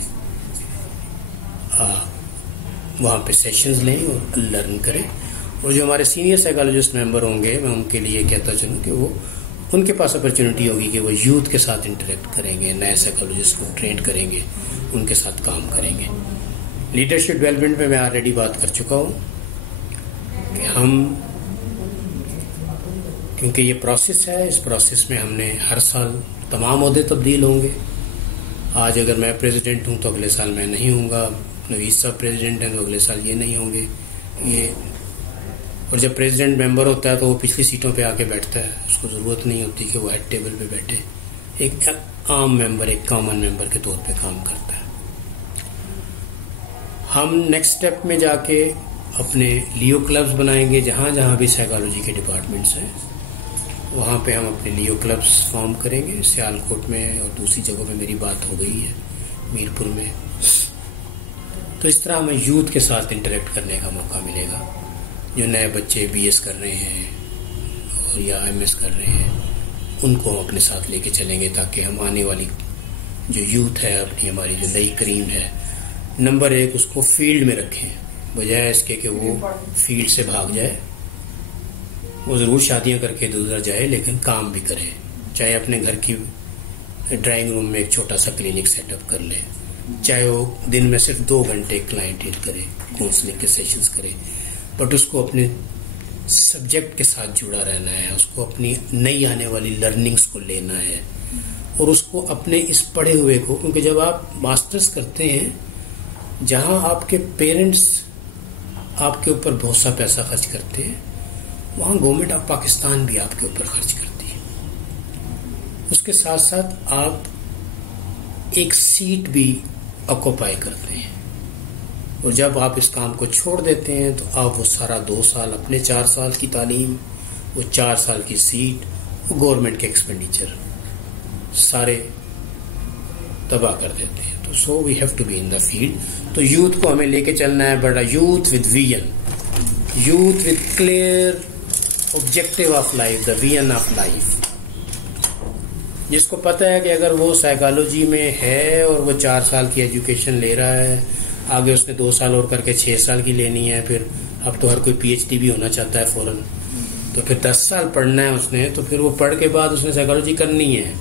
وہاں پہ سیشنز لیں اور لرن کریں. اور جو ہمارے سینئر سائیکالوجسٹ ممبر ہوں گے میں ان کے لیے کہتا چلوں کہ وہ ان کے پاس اپرچونٹی ہوگی کہ وہ یوتھ کے ساتھ انٹریکٹ کریں گے, نئے سائیکالوجسٹ کو ٹرین کریں گے, ان کے ساتھ کام کریں گے. لیڈرشپ ڈیولپمنٹ میں آلریڈی بات کر چکا ہوں کہ ہم, کیونکہ یہ پروسیس ہے, اس پروسیس میں ہم نے ہر سال تمام عہدے تبدیل ہوں گے. آج اگر میں پریزیڈنٹ ہوں تو اگلے سال میں نہیں ہوں گا, نوید صاحب پریزیڈنٹ ہیں تو اگلے سال یہ نہیں ہوں گے. یہ اور جب پریزیڈنٹ ممبر ہوتا ہے تو وہ پچھلی سیٹوں پہ آ کے بیٹھتا ہے, اس کو ضرورت نہیں ہوتی کہ وہ ہیڈ ٹیبل پہ بیٹھے. ایک عام ممبر, ایک کامن ممبر کے طور پہ کام کرتا ہے. ہم نیکسٹ اسٹیپ میں جا کے اپنے لیو کلبز بنائیں گے. جہاں جہاں بھی سائیکالوجی کے ڈپارٹمنٹس ہیں وہاں پہ ہم اپنے لیو کلبز فارم کریں گے. سیالکوٹ میں اور دوسری جگہوں میں میری بات ہو گئی ہے, میرپور میں. تو اس طرح ہمیں یوتھ کے ساتھ انٹریکٹ کرنے کا موقع ملے گا. جو نئے بچے بی ایس کر رہے ہیں اور یا ایم ایس کر رہے ہیں ان کو ہم اپنے ساتھ لے کے چلیں گے تاکہ ہم آنے والی جو یوتھ ہے اپنی ہماری جو نئی کریم ہے, نمبر 1 اس کو فیلڈ میں رکھیں بجائے اس کے کہ وہ فیلڈ سے بھاگ جائے. وہ ضرور شادیاں کر کے ادھر جائے لیکن کام بھی کرے, چاہے اپنے گھر کی ڈرائنگ روم میں ایک چھوٹا سا کلینک سیٹ اپ کر لے, چاہے وہ دن میں صرف 2 گھنٹے کلائنٹ ڈیل کرے, کاؤنسلنگ کے سیشنز کرے, بٹ اس کو اپنے سبجیکٹ کے ساتھ جڑا رہنا ہے, اس کو اپنی نئی آنے والی لرننگز کو لینا ہے اور اس کو اپنے اس پڑھے ہوئے کو, کیونکہ جب آپ ماسٹرز کرتے ہیں جہاں آپ کے پیرنٹس آپ کے اوپر بہت سا پیسہ خرچ کرتے ہیں, وہاں گورنمنٹ آف پاکستان بھی آپ کے اوپر خرچ کرتی ہے. اس کے ساتھ ساتھ آپ ایک سیٹ بھی آکوپائی کرتے ہیں, اور جب آپ اس کام کو چھوڑ دیتے ہیں تو آپ وہ سارا 2 سال اپنے 4 سال کی تعلیم, وہ 4 سال کی سیٹ, وہ گورنمنٹ کے ایکسپینڈیچر سارے تباہ کر دیتے ہیں. تو so we have to be in the field. تو یوتھ کو ہمیں لے کے چلنا ہے, بڑا youth with vision, youth with clear objective of life, the vision of life, جس کو پتہ ہے کہ اگر وہ سائیکالوجی میں ہے اور وہ 4 سال کی ایجوکیشن لے رہا ہے, آگے اس نے 2 سال اور کر کے 6 سال کی لینی ہے, پھر اب تو ہر کوئی پی ایچ ڈی بھی ہونا چاہتا ہے فوراً, تو پھر 10 سال پڑھنا ہے اس نے, تو پھر وہ پڑھ کے بعد اس نے سائیکالوجی کرنی ہے,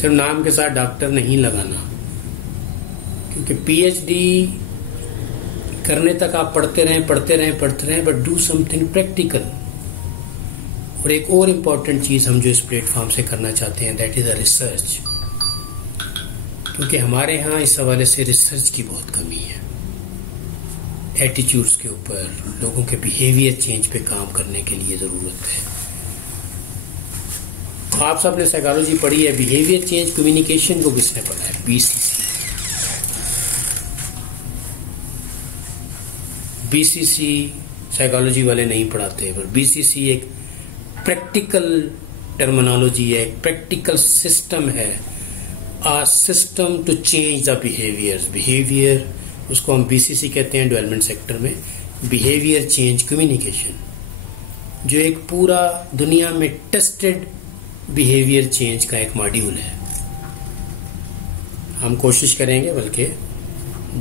صرف نام کے ساتھ ڈاکٹر نہیں لگانا. کیونکہ پی ایچ ڈی کرنے تک آپ پڑھتے رہیں, but do some thing practical. اور ایک اور امپورٹنٹ چیز ہم جو اس پلیٹ فارم سے کرنا چاہتے ہیں, دیٹ از اے ریسرچ. کیونکہ ہمارے ہاں اس حوالے سے ریسرچ کی بہت کمی ہے. ایٹیچیوڈس کے اوپر, لوگوں کے بیہیویئر چینج پہ کام کرنے کے لیے ضرورت ہے. آپ سب نے سائیکالوجی پڑھی ہے, بیہیویئر چینج کمیونیکیشن کو کس نے پڑھا ہے؟ بی سی سی سائیکالوجی والے نہیں پڑھاتے, پر بی سی سی ایک پریکٹیکل ٹرمینالوجی ہے, ایک پریکٹیکل سسٹم ہے, system to change the behaviour. اس کو ہم بی سی سی کہتے ہیں ڈیولپمنٹ سیکٹر میں, بیہیویئر چینج کمیونیکیشن, جو ایک پورا دنیا میں ٹیسٹڈ بیہیویئر چینج کا ایک ماڈیول ہے. ہم کوشش کریں گے بلکہ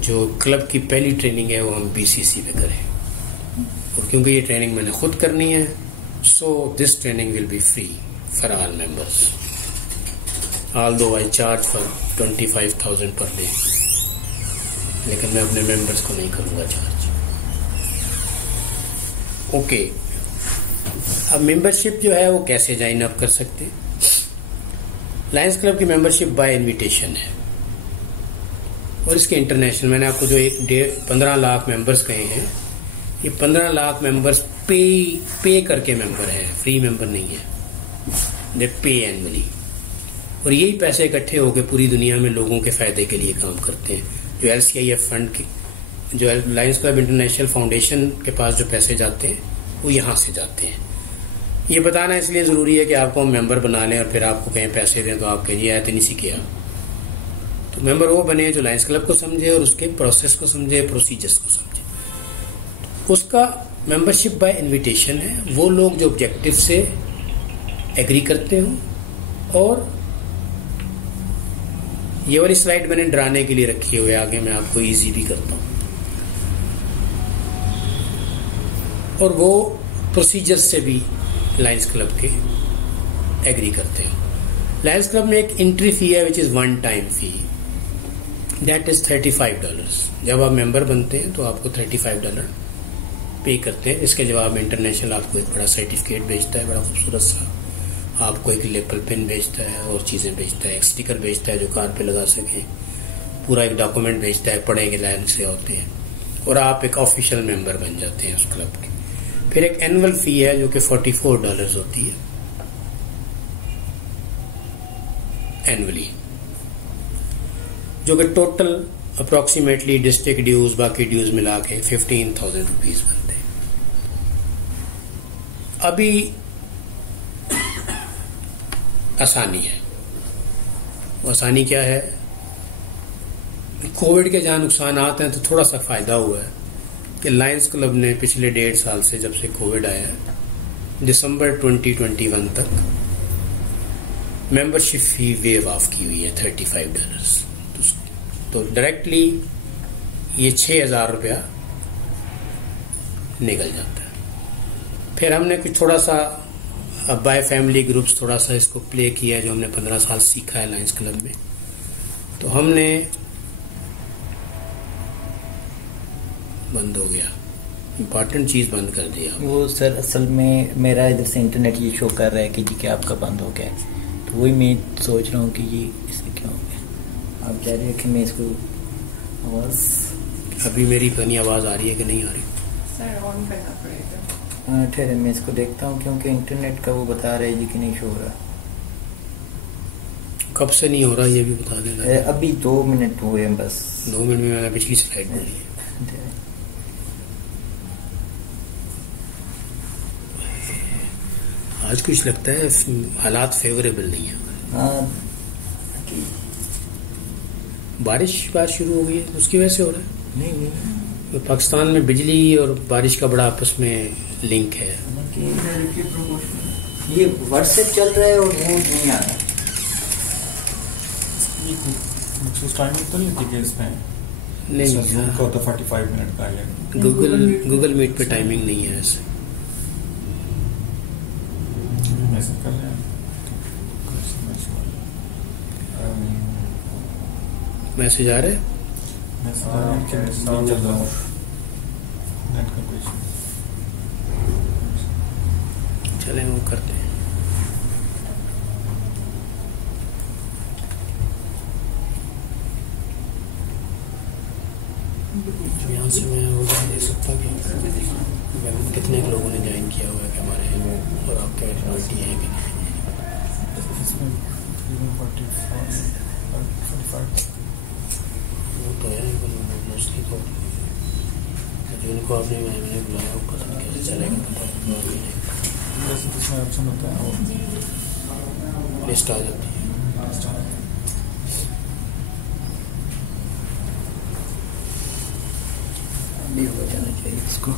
جو کلب کی پہلی ٹریننگ ہے وہ ہم بی سی سی پہ کریں, اور کیونکہ یہ ٹریننگ میں نے خود کرنی ہے, so this training will be free for all members, although I charge for 25,000 per day, لیکن میں اپنے ممبرس کو نہیں کروں گا چارج. اوکے, اب ممبرشپ جو ہے وہ کیسے جوائن اپ کر سکتے؟ لائنس کلب کی ممبرشپ بائی انویٹیشن ہے, اور اس کے انٹرنیشنل, میں نے آپ کو جو 15 لاکھ ممبرس کہے ہیں, یہ 15 لاکھ ممبرس پے کر کے ممبر ہیں, فری ممبر نہیں ہے, دے پے اینولی. اور یہی پیسے اکٹھے ہو کے پوری دنیا میں لوگوں کے فائدے کے لیے کام کرتے ہیں. جو L C I F fund کے, جو لائنس کلب انٹرنیشنل فاؤنڈیشن کے پاس جو پیسے جاتے ہیں وہ یہاں سے جاتے ہیں. یہ بتانا اس لیے ضروری ہے کہ آپ کو ہم ممبر بنا لیں اور پھر آپ کو کہیں پیسے دیں تو آپ کہیں جی آیت نہیں سیکھے. تو ممبر وہ بنے جو لائنس کلب کو سمجھے اور اس کے پروسیس کو سمجھے, پروسیجرس کو سمجھے. اس کا ممبرشپ بائی انویٹیشن ہے, وہ لوگ جو آبجیکٹو سے ایگری کرتے ہوں. اور یہ والی سلائڈ میں نے ڈرانے کے لیے رکھی ہوئے, آگے میں آپ کو ایزی بھی کرتا ہوں. اور وہ پروسیجر سے بھی لائنس کلب کے ایگری کرتے ہیں. لائنس کلب میں ایک انٹری فی ہے وچ از 1 ٹائم فی, دیٹ از $35. جب آپ ممبر بنتے ہیں تو آپ کو $35 پے کرتے ہیں. اس کے جواب میں انٹرنیشنل آپ کو ایک بڑا سرٹیفکیٹ بھیجتا ہے, بڑا خوبصورت سا, آپ کو ایک لیپل پن بھیجتا ہے اور چیزیں بھیجتا ہے, ایک اسٹیکر بھیجتا ہے جو کار پہ لگا سکیں, پورا ایک ڈاکومنٹ بھیجتا ہے, پڑھیں گے لائن سے ہوتے ہیں, اور آپ ایک آفیشیل ممبر بن جاتے ہیں اس کلب کے. پھر ایک اینول فی ہے جو کہ $44 ہوتی ہے اینولی, جو کہ ٹوٹل اپروکسیمیٹلی ڈسٹرکٹ ڈیوز باقی ڈیوز ملا کے 15,000 روپیز بنتے ہیں. ابھی آسانی ہے. وہ آسانی کیا ہے؟ کووڈ کے جہاں نقصانات ہیں تو تھوڑا سا فائدہ ہوا ہے کہ لائنس کلب نے پچھلے 1.5 سال سے, جب سے کووڈ آیا ہے, دسمبر 2021 تک ممبرشپ فی ویو آف کی ہوئی ہے $35. تو ڈائریکٹلی یہ 6,000 روپیہ نکل جاتا ہے. پھر ہم نے کچھ تھوڑا سا بائی فیملی گروپس تھوڑا سا اس کو پلے کیا ہے, جو ہم نے 15 سال سیکھا ہے لائنس کلب میں. تو ہم نے بند ہو گیا, امپورٹنٹ چیز بند کر دیا. وہ سر اصل میں میرا ادھر سے انٹرنیٹ یہ شو کر رہا ہے کہ جی کہ آپ کا بند ہو گیا, تو وہی میں سوچ رہا ہوں کہ یہ اس سے کیا ہو گیا. آپ کہہ رہے ہیں کہ میں اس کو آواز, ابھی میری پنی آواز آ رہی ہے کہ نہیں آ رہی؟ سر آن کرنا پڑے گا. ٹھہرے میں اس کو دیکھتا ہوں کیونکہ انٹرنیٹ کا وہ بتا رہے جی کہ نہیں شو ہو رہا. کب سے نہیں ہو رہا یہ بھی بتا دینا. ابھی 2 منٹ ہوئے ہیں بس. 2 منٹ میں نے پچھلی سلائڈ بنی ہے. آج کچھ لگتا ہے حالات فیوریبل نہیں ہے. ہاں بارش شروع ہو گئی ہے اس کی وجہ سے ہو رہا ہے. نہیں پاکستان میں بجلی اور بارش کا بڑا آپس میں لنک ہے. یہ واٹس ایپ چل رہا ہے اور وہ نہیں آ رہا. گوگل میٹ پہ ٹائمنگ نہیں ہے ایسے. میسج آ رہے چلیں وہ کرتے ہیں. یہاں سے میں وہ دیکھ سکتا ہوں کہ کتنے لوگوں نے جوائن کیا ہوا ہے کہ ہمارے اور آپ کے مائنورٹی ہیں کہ نہیں. وہ تو ہے موسٹلی تو جن کو آپ نے میں نے بلایا وہ پتہ نہیں کیسے چلے گا. لسٹ آ جاتی ہے. ہو جانا چاہیے اس کو.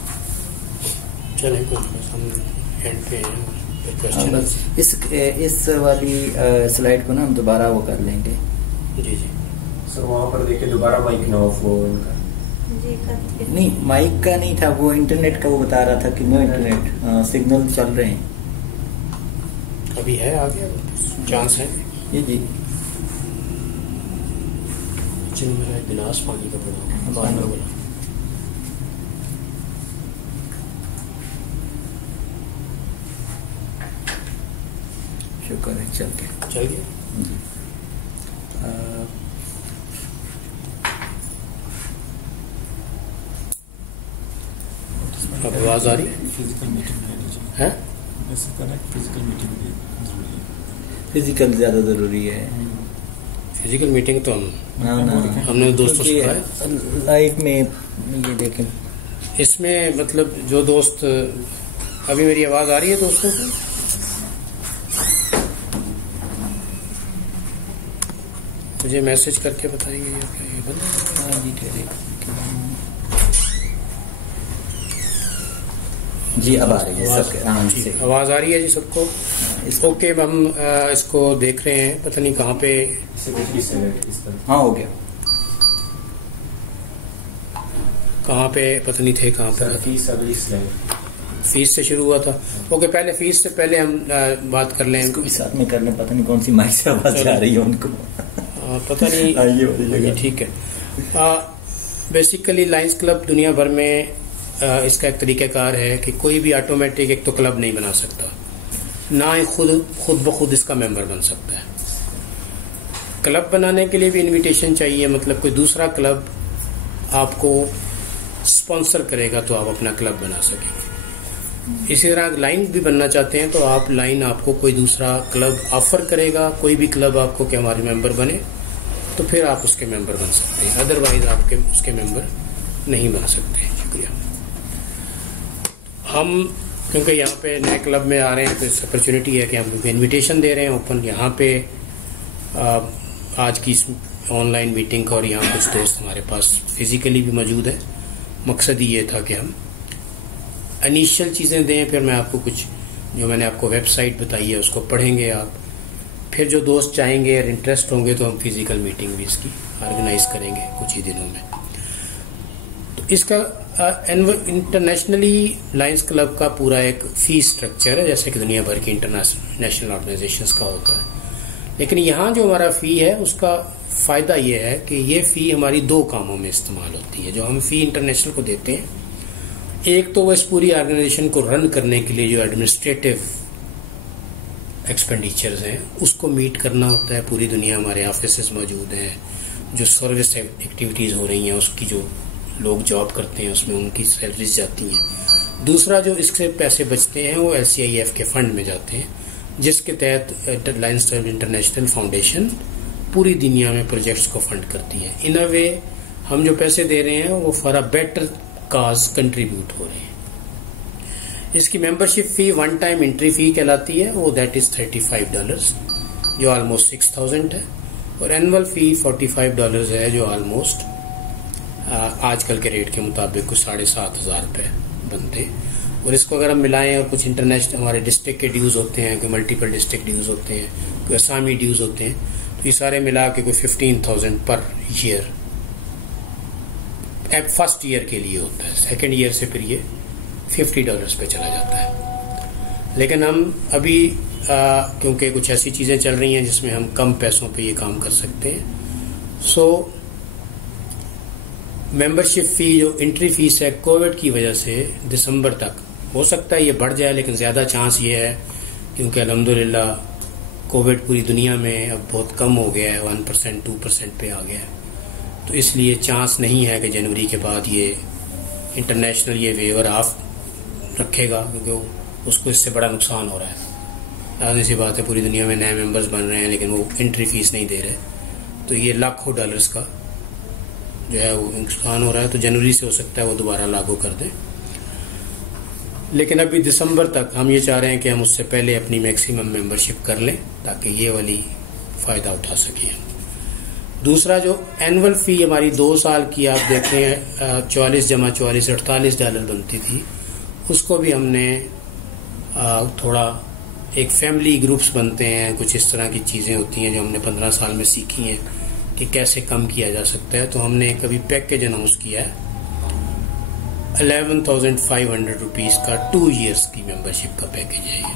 چلیں ہم اینڈ پہ ہیں. اس والی سلائڈ کو نا ہم دوبارہ وہ کر لیں گے. جی سر وہاں پر دیکھیں دوبارہ مائک نہ آف ہو ان کا. نہیں مائک کا نہیں تھا وہ انٹرنیٹ کا وہ بتا رہا تھا کہ نو انٹرنیٹ سگنل چل رہے ہیں. ابھی ہے آگے چانس ہے. جی جی میرا گلاس پانی کا پڑا باہر بولا. شکر ہے چل گیا. اب آواز آ رہی ہے. فزیکل زیادہ ضروری ہے. فزیکل میٹنگ تو ہم نے دوستوں سے کہا ہے لائف میں. یہ دیکھیں اس میں مطلب جو دوست ابھی میری آواز آ رہی ہے دوستوں کو مجھے میسج کر کے بتائیں گے. یہ بند. ہاں جی ٹھیک جی اب آ رہی ہے. آواز آ رہی ہے جی سب کو. اوکے ہم اس کو دیکھ رہے ہیں. پتہ نہیں کہاں پہ. ہاں ہو گیا. کہاں پہ پتہ نہیں تھے کہاں پہ. فیس سے شروع ہوا تھا. اوکے پہلے فیس سے پہلے ہم بات کر لیں. ساتھ میں کر لیں. پتہ نہیں کون سی مائک سے آواز آ رہی ہے ان کو. پتہ نہیں. ٹھیک ہے. بیسیکلی لائنز کلب دنیا بھر میں اس کا ایک طریقہ کار ہے کہ کوئی بھی آٹومیٹک ایک تو کلب نہیں بنا سکتا, نہ ہی خود بخود اس کا ممبر بن سکتا ہے. کلب بنانے کے لیے بھی انویٹیشن چاہیے, مطلب کوئی دوسرا کلب آپ کو اسپانسر کرے گا تو آپ اپنا کلب بنا سکیں گے. اسی طرح لائن بھی بننا چاہتے ہیں تو آپ لائن آپ کو کوئی دوسرا کلب آفر کرے گا, کوئی بھی کلب آپ کو کہ ہمارے ممبر بنے, تو پھر آپ اس کے ممبر بن سکتے ہیں, ادروائز آپ کے اس کے ممبر نہیں بن سکتے. شکریہ. ہم کیونکہ یہاں پہ نئے کلب میں آ رہے ہیں تو اس اپرچونیٹی ہے کہ ہم انویٹیشن دے رہے ہیں اوپن یہاں پہ آج کی اس آن لائن میٹنگ کا, اور یہاں کچھ دوست ہمارے پاس فزیکلی بھی موجود ہیں. مقصد یہ تھا کہ ہم انیشل چیزیں دیں, پھر میں آپ کو کچھ جو میں نے آپ کو ویب سائٹ بتائی ہے اس کو پڑھیں گے آپ, پھر جو دوست چاہیں گے اور انٹرسٹ ہوں گے تو ہم فزیکل میٹنگ بھی اس کی آرگنائز کریں گے کچھ ہی دنوں میں. تو اس کا انٹرنیشنلی لائنز کلب کا پورا ایک فی اسٹرکچر ہے جیسے کہ دنیا بھر کی انٹرنیشنل آرگنائزیشنز کا ہوتا ہے, لیکن یہاں جو ہمارا فی ہے اس کا فائدہ یہ ہے کہ یہ فی ہماری دو کاموں میں استعمال ہوتی ہے. جو ہم فی انٹرنیشنل کو دیتے ہیں, ایک تو وہ اس پوری آرگنائزیشن کو رن کرنے کے لیے جو ایڈمنسٹریٹو ایکسپینڈیچرز ہیں اس کو میٹ کرنا ہوتا ہے. پوری دنیا ہمارے آفیسز موجود ہیں, جو سروس ایکٹیویٹیز ہو رہی ہیں اس کی جو لوگ جاب کرتے ہیں اس میں ان کی سیلریز جاتی ہیں. دوسرا جو اس سے پیسے بچتے ہیں وہ LCIF کے فنڈ میں جاتے ہیں, جس کے تحت لائنز کلب انٹرنیشنل فاؤنڈیشن پوری دنیا میں پروجیکٹس کو فنڈ کرتی ہے. ان اے وے ہم جو پیسے دے رہے ہیں وہ for a better cause contribute ہو رہے ہیں. اس کی membership phi one time entry فی کہلاتی ہے, وہ دیٹ از $35 جو آلموسٹ 6000 ہے, اور اینول فی $45 ہے جو آلموسٹ آج کل کے ریٹ کے مطابق کچھ 7500 روپے بنتے ہیں. اور اس کو اگر ہم ملائیں اور کچھ انٹرنیشنل ہمارے ڈسٹرکٹ کے ڈیوز ہوتے ہیں, کوئی ملٹیپل ڈسٹرکٹ ڈیوز ہوتے ہیں, کوئی اسامی ڈیوز ہوتے ہیں, تو یہ سارے ملا کے کوئی 15,000 پر ایئر فرسٹ ایئر کے لیے ہوتا ہے. سیکنڈ ایئر سے پھر یہ $50 پہ چلا جاتا ہے. لیکن ہم ابھی کیونکہ کچھ ایسی چیزیں چل رہی ہیں جس میں ہم کم پیسوں پہ یہ کام کر سکتے ہیں, سو ممبرشپ فی جو انٹری فیس ہے کووڈ کی وجہ سے دسمبر تک ہو سکتا ہے یہ بڑھ جائے, لیکن زیادہ چانس یہ ہے کیونکہ الحمدللہ کووڈ پوری دنیا میں اب بہت کم ہو گیا ہے, 1% 2% پہ آ گیا ہے, تو اس لیے چانس نہیں ہے کہ جنوری کے بعد یہ انٹرنیشنل یہ ویور آف رکھے گا, کیونکہ اس کو اس سے بڑا نقصان ہو رہا ہے. لازمی سی بات ہے پوری دنیا میں نئے ممبرز بن رہے ہیں لیکن وہ انٹری فیس نہیں دے رہے, تو یہ لاکھوں ڈالرز کا جو ہے وہ نقصان ہو رہا ہے. تو جنوری سے ہو سکتا ہے وہ دوبارہ لاگو کر دیں, لیکن ابھی دسمبر تک ہم یہ چاہ رہے ہیں کہ ہم اس سے پہلے اپنی میکسیمم ممبرشپ کر لیں تاکہ یہ والی فائدہ اٹھا سکیں. دوسرا جو اینول فی ہماری 2 سال کی آپ دیکھتے ہیں 44 جمع 44 $48 بنتی تھی, اس کو بھی ہم نے تھوڑا ایک فیملی گروپس بنتے ہیں, کچھ اس طرح کی چیزیں ہوتی ہیں جو ہم نے 15 سال میں سیکھی ہیں کہ کیسے کم کیا جا سکتا ہے. تو ہم نے کبھی پیکیج اناؤنس کیا ہے 11,500 روپیز کا 2 ایئرس کی ممبرشپ کا پیکیج ہے. یہ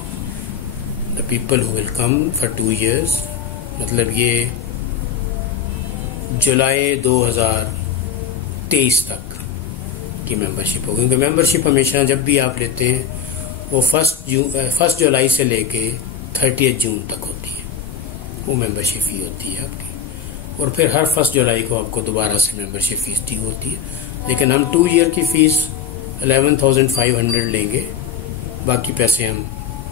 the people who will come for 2 years, مطلب یہ جولائی 2023 تک کی ممبرشپ ہوگی, کیونکہ ممبرشپ ہمیشہ جب بھی آپ لیتے ہیں وہ 1 جولائی سے لے کے 30 جون تک ہوتی ہے, وہ ممبرشپ فی ہوتی ہے آپ کی, اور پھر ہر 1 جولائی کو آپ کو دوبارہ سے ممبرشپ فیس ڈیو ہوتی ہے. لیکن ہم 2 ایئر کی فیس 11,500 لیں گے, باقی پیسے ہم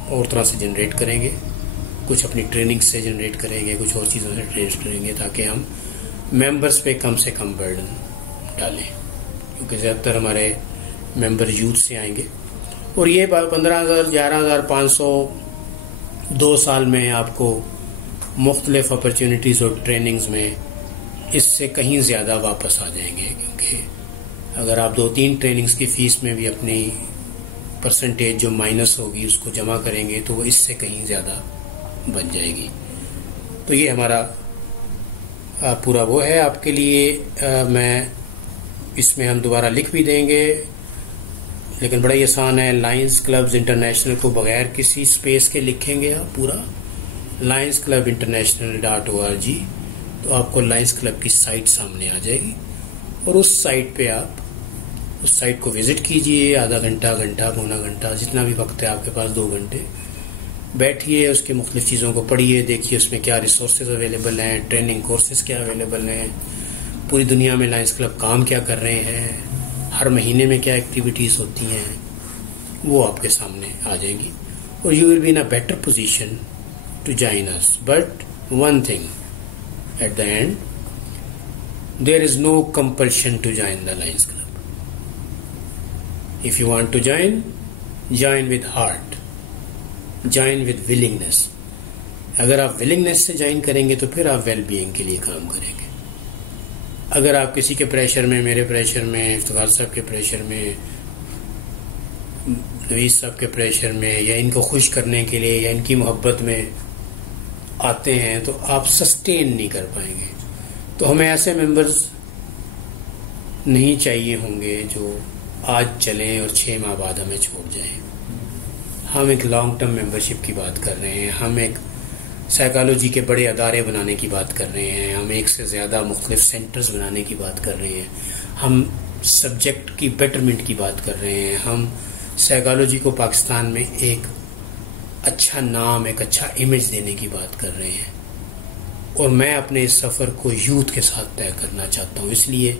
اور طرح سے جنریٹ کریں گے, کچھ اپنی ٹریننگ سے جنریٹ کریں گے, کچھ اور چیزوں سے ٹریننگ کریں گے تاکہ ہم ممبرز پہ کم سے کم برڈن ڈالیں, کیونکہ زیادہ تر ہمارے ممبر یوتھ سے آئیں گے. اور یہ 15,000 11,500 2 سال میں آپ کو مختلف اپرچونٹیز اور ٹریننگز میں اس سے کہیں زیادہ واپس آ جائیں گے, کیونکہ اگر آپ 2-3 ٹریننگز کی فیس میں بھی اپنی پرسنٹیج جو مائنس ہوگی اس کو جمع کریں گے تو وہ اس سے کہیں زیادہ بن جائے گی. تو یہ ہمارا پورا وہ ہے آپ کے لیے. میں اس میں ہم دوبارہ لکھ بھی دیں گے, لیکن بڑا ہی آسان ہے. لائنز کلبز انٹرنیشنل کو بغیر کسی اسپیس کے لکھیں گے آپ پورا lionsclubinternational.org, تو آپ کو لائنز کلب کی سائٹ سامنے آ جائے گی, اور اس سائٹ پہ آپ اس سائٹ کو وزٹ کیجئے. آدھا گھنٹہ پونا گھنٹہ جتنا بھی وقت ہے آپ کے پاس, 2 گھنٹے بیٹھیے, اس کی مختلف چیزوں کو پڑھیے, دیکھیے اس میں کیا ریسورسز اویلیبل ہیں, ٹریننگ کورسز کیا اویلیبل ہیں, پوری دنیا میں لائنز کلب کام کیا کر رہے ہیں, ہر مہینے میں کیا ایکٹیویٹیز ہوتی ہیں, وہ آپ کے سامنے آ جائیں گی, اور you will be in a better position to join us. But one thing at the end, there is no compulsion to join the Lions Club. If you want to join with heart, join with willingness. اگر آپ willingness سے join کریں گے تو پھر آپ well being کے لیے کام کریں گے. اگر آپ کسی کے پریشر میں, میرے پریشر میں, افتخار صاحب کے پریشر میں, نویز صاحب کے پریشر میں, یا ان کو خوش کرنے کے لیے یا ان کی محبت میں آتے ہیں تو آپ سسٹین نہیں کر پائیں گے. تو ہمیں ایسے ممبرز نہیں چاہیے ہوں گے جو آج چلیں اور 6 ماہ بعد ہمیں چھوڑ جائیں. ہم ایک لانگ ٹرم ممبرشپ کی بات کر رہے ہیں, ہم ایک سائیکالوجی کے بڑے ادارے بنانے کی بات کر رہے ہیں, ہم 1 سے زیادہ مختلف سینٹرز بنانے کی بات کر رہے ہیں, ہم سبجیکٹ کی بیٹرمنٹ کی بات کر رہے ہیں, ہم سائیکالوجی کو پاکستان میں ایک اچھا نام, ایک اچھا امیج دینے کی بات کر رہے ہیں. اور میں اپنے اس سفر کو یوتھ کے ساتھ طے کرنا چاہتا ہوں, اس لیے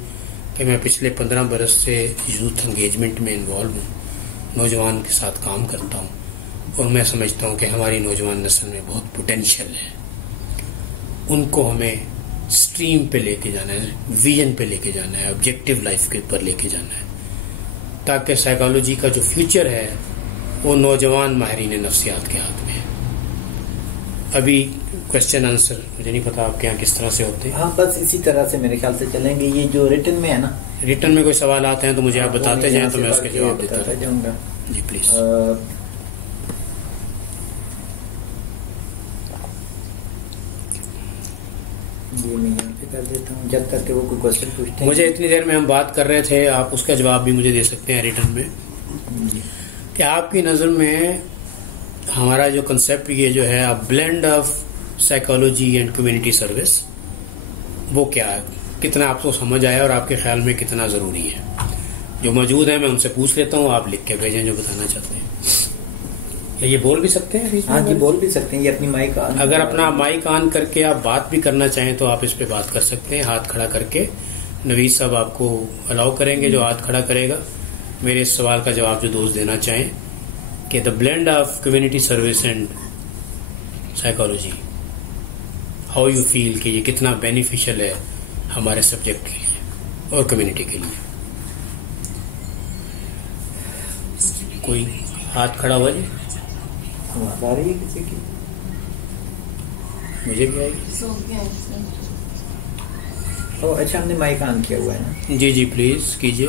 کہ میں پچھلے 15 برس سے یوتھ انگیجمنٹ میں انوالو ہوں، نوجوان کے ساتھ کام کرتا ہوں، اور میں سمجھتا ہوں کہ ہماری نوجوان نسل میں بہت پوٹینشیل ہے. ان کو ہمیں اسٹریم پہ لے کے جانا ہے، ویژن پہ لے کے جانا ہے، آبجیکٹو لائف کے اوپر لے کے جانا ہے، تاکہ سائیکالوجی کا جو فیوچر ہے وہ نوجوان ماہرین نفسیات کے ہاتھ میں ہے. ابھی کوشچن آنسر مجھے نہیں پتا آپ کے یہاں کس طرح سے ہوتے ہیں. ہاں بس اسی طرح سے میرے خیال سے چلیں گے. یہ جو ریٹن میں ہے نا، ریٹن میں کوئی سوالات ہیں تو مجھے آپ بتاتے جائیں تو میں اس کے جواب دیتا جاؤں گا. جی پلیز. جی میں یہاں پہ کر دیتا ہوں جب تک کہ وہ کوئی کوشچن پوچھتے ہیں. مجھے اتنی دیر میں ہم بات کر رہے تھے، آپ اس کا جواب بھی مجھے دے سکتے ہیں ریٹن میں، کہ آپ کی نظر میں ہمارا جو کنسیپٹ یہ جو ہے blend of psychology and community service, وہ کیا ہے، کتنا آپ کو سمجھ آیا اور آپ کے خیال میں کتنا ضروری ہے؟ جو موجود ہیں میں ان سے پوچھ لیتا ہوں، آپ لکھ کے بھیجیں جو بتانا چاہتے ہیں. یا یہ بول بھی سکتے ہیں؟ ہاں جی بول بھی سکتے ہیں. یہ اپنی مائک آن، اگر اپنا مائک آن کر کے آپ بات بھی کرنا چاہیں تو آپ اس پہ بات کر سکتے ہیں ہاتھ کھڑا کر کے. نوید صاحب آپ کو الاؤ کریں گے جو ہاتھ کھڑا کرے گا. میرے اس سوال کا جواب جو دوست دینا چاہیں کہ the blend of community service and psychology, how you feel کہ یہ کتنا بینیفیشل ہے ہمارے سبجیکٹ کے لیے اور کمیونٹی کے لیے. کوئی ہاتھ کھڑا ہوا جی؟ آواز آ رہی ہے کسی کی؟ مجھے بھی آئی گی. اچھا ہم نے مائک آن کیا ہوا ہے نا. جی جی پلیز کیجیے،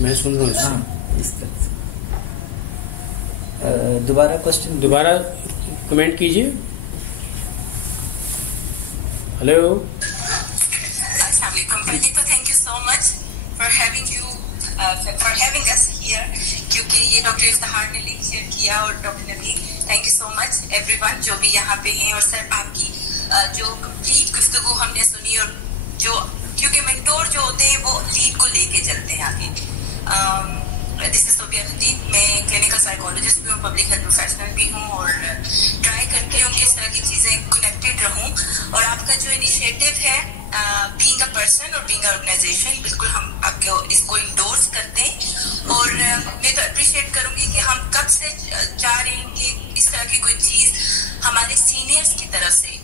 میں سن رہا ہوں. ہاں اس طرح سے دوبارہ کوشچن دوبارہ کمنٹ کیجیے. ہلو. السلام علیکم. پہلے تو thank you so much for having us here, کیونکہ یہ ڈاکٹر افتخار نے لنک شیئر کیا، اور ڈاکٹر نبی thank you so much every one جو بھی یہاں پہ ہیں. اور سر آپ کی جو کمپلیٹ گفتگو ہم نے سنی، اور جو کیونکہ مینٹور جو ہوتے ہیں وہ لیڈ کو لے کے چلتے ہیں آگے. دس از صوبیہ خطیب، میں کلینکل سائیکالوجسٹ بھی ہوں، پبلک ہیلتھ پروفیشنل بھی ہوں، اور ٹرائی کرتی ہوں کہ اس طرح کی چیزیں کنیکٹڈ رہوں. اور آپ کا جو انیشیٹو ہے بینگ اے پرسن اور بینگ اے آرگنائزیشن، بالکل ہم آپ کو اس کو انڈورس کرتے ہیں. اور میں تو اپریشیٹ کروں گی کہ ہم کب سے چاہ رہے ہیں کہ اس طرح کی کوئی چیز ہمارے سینئرس کی طرف سے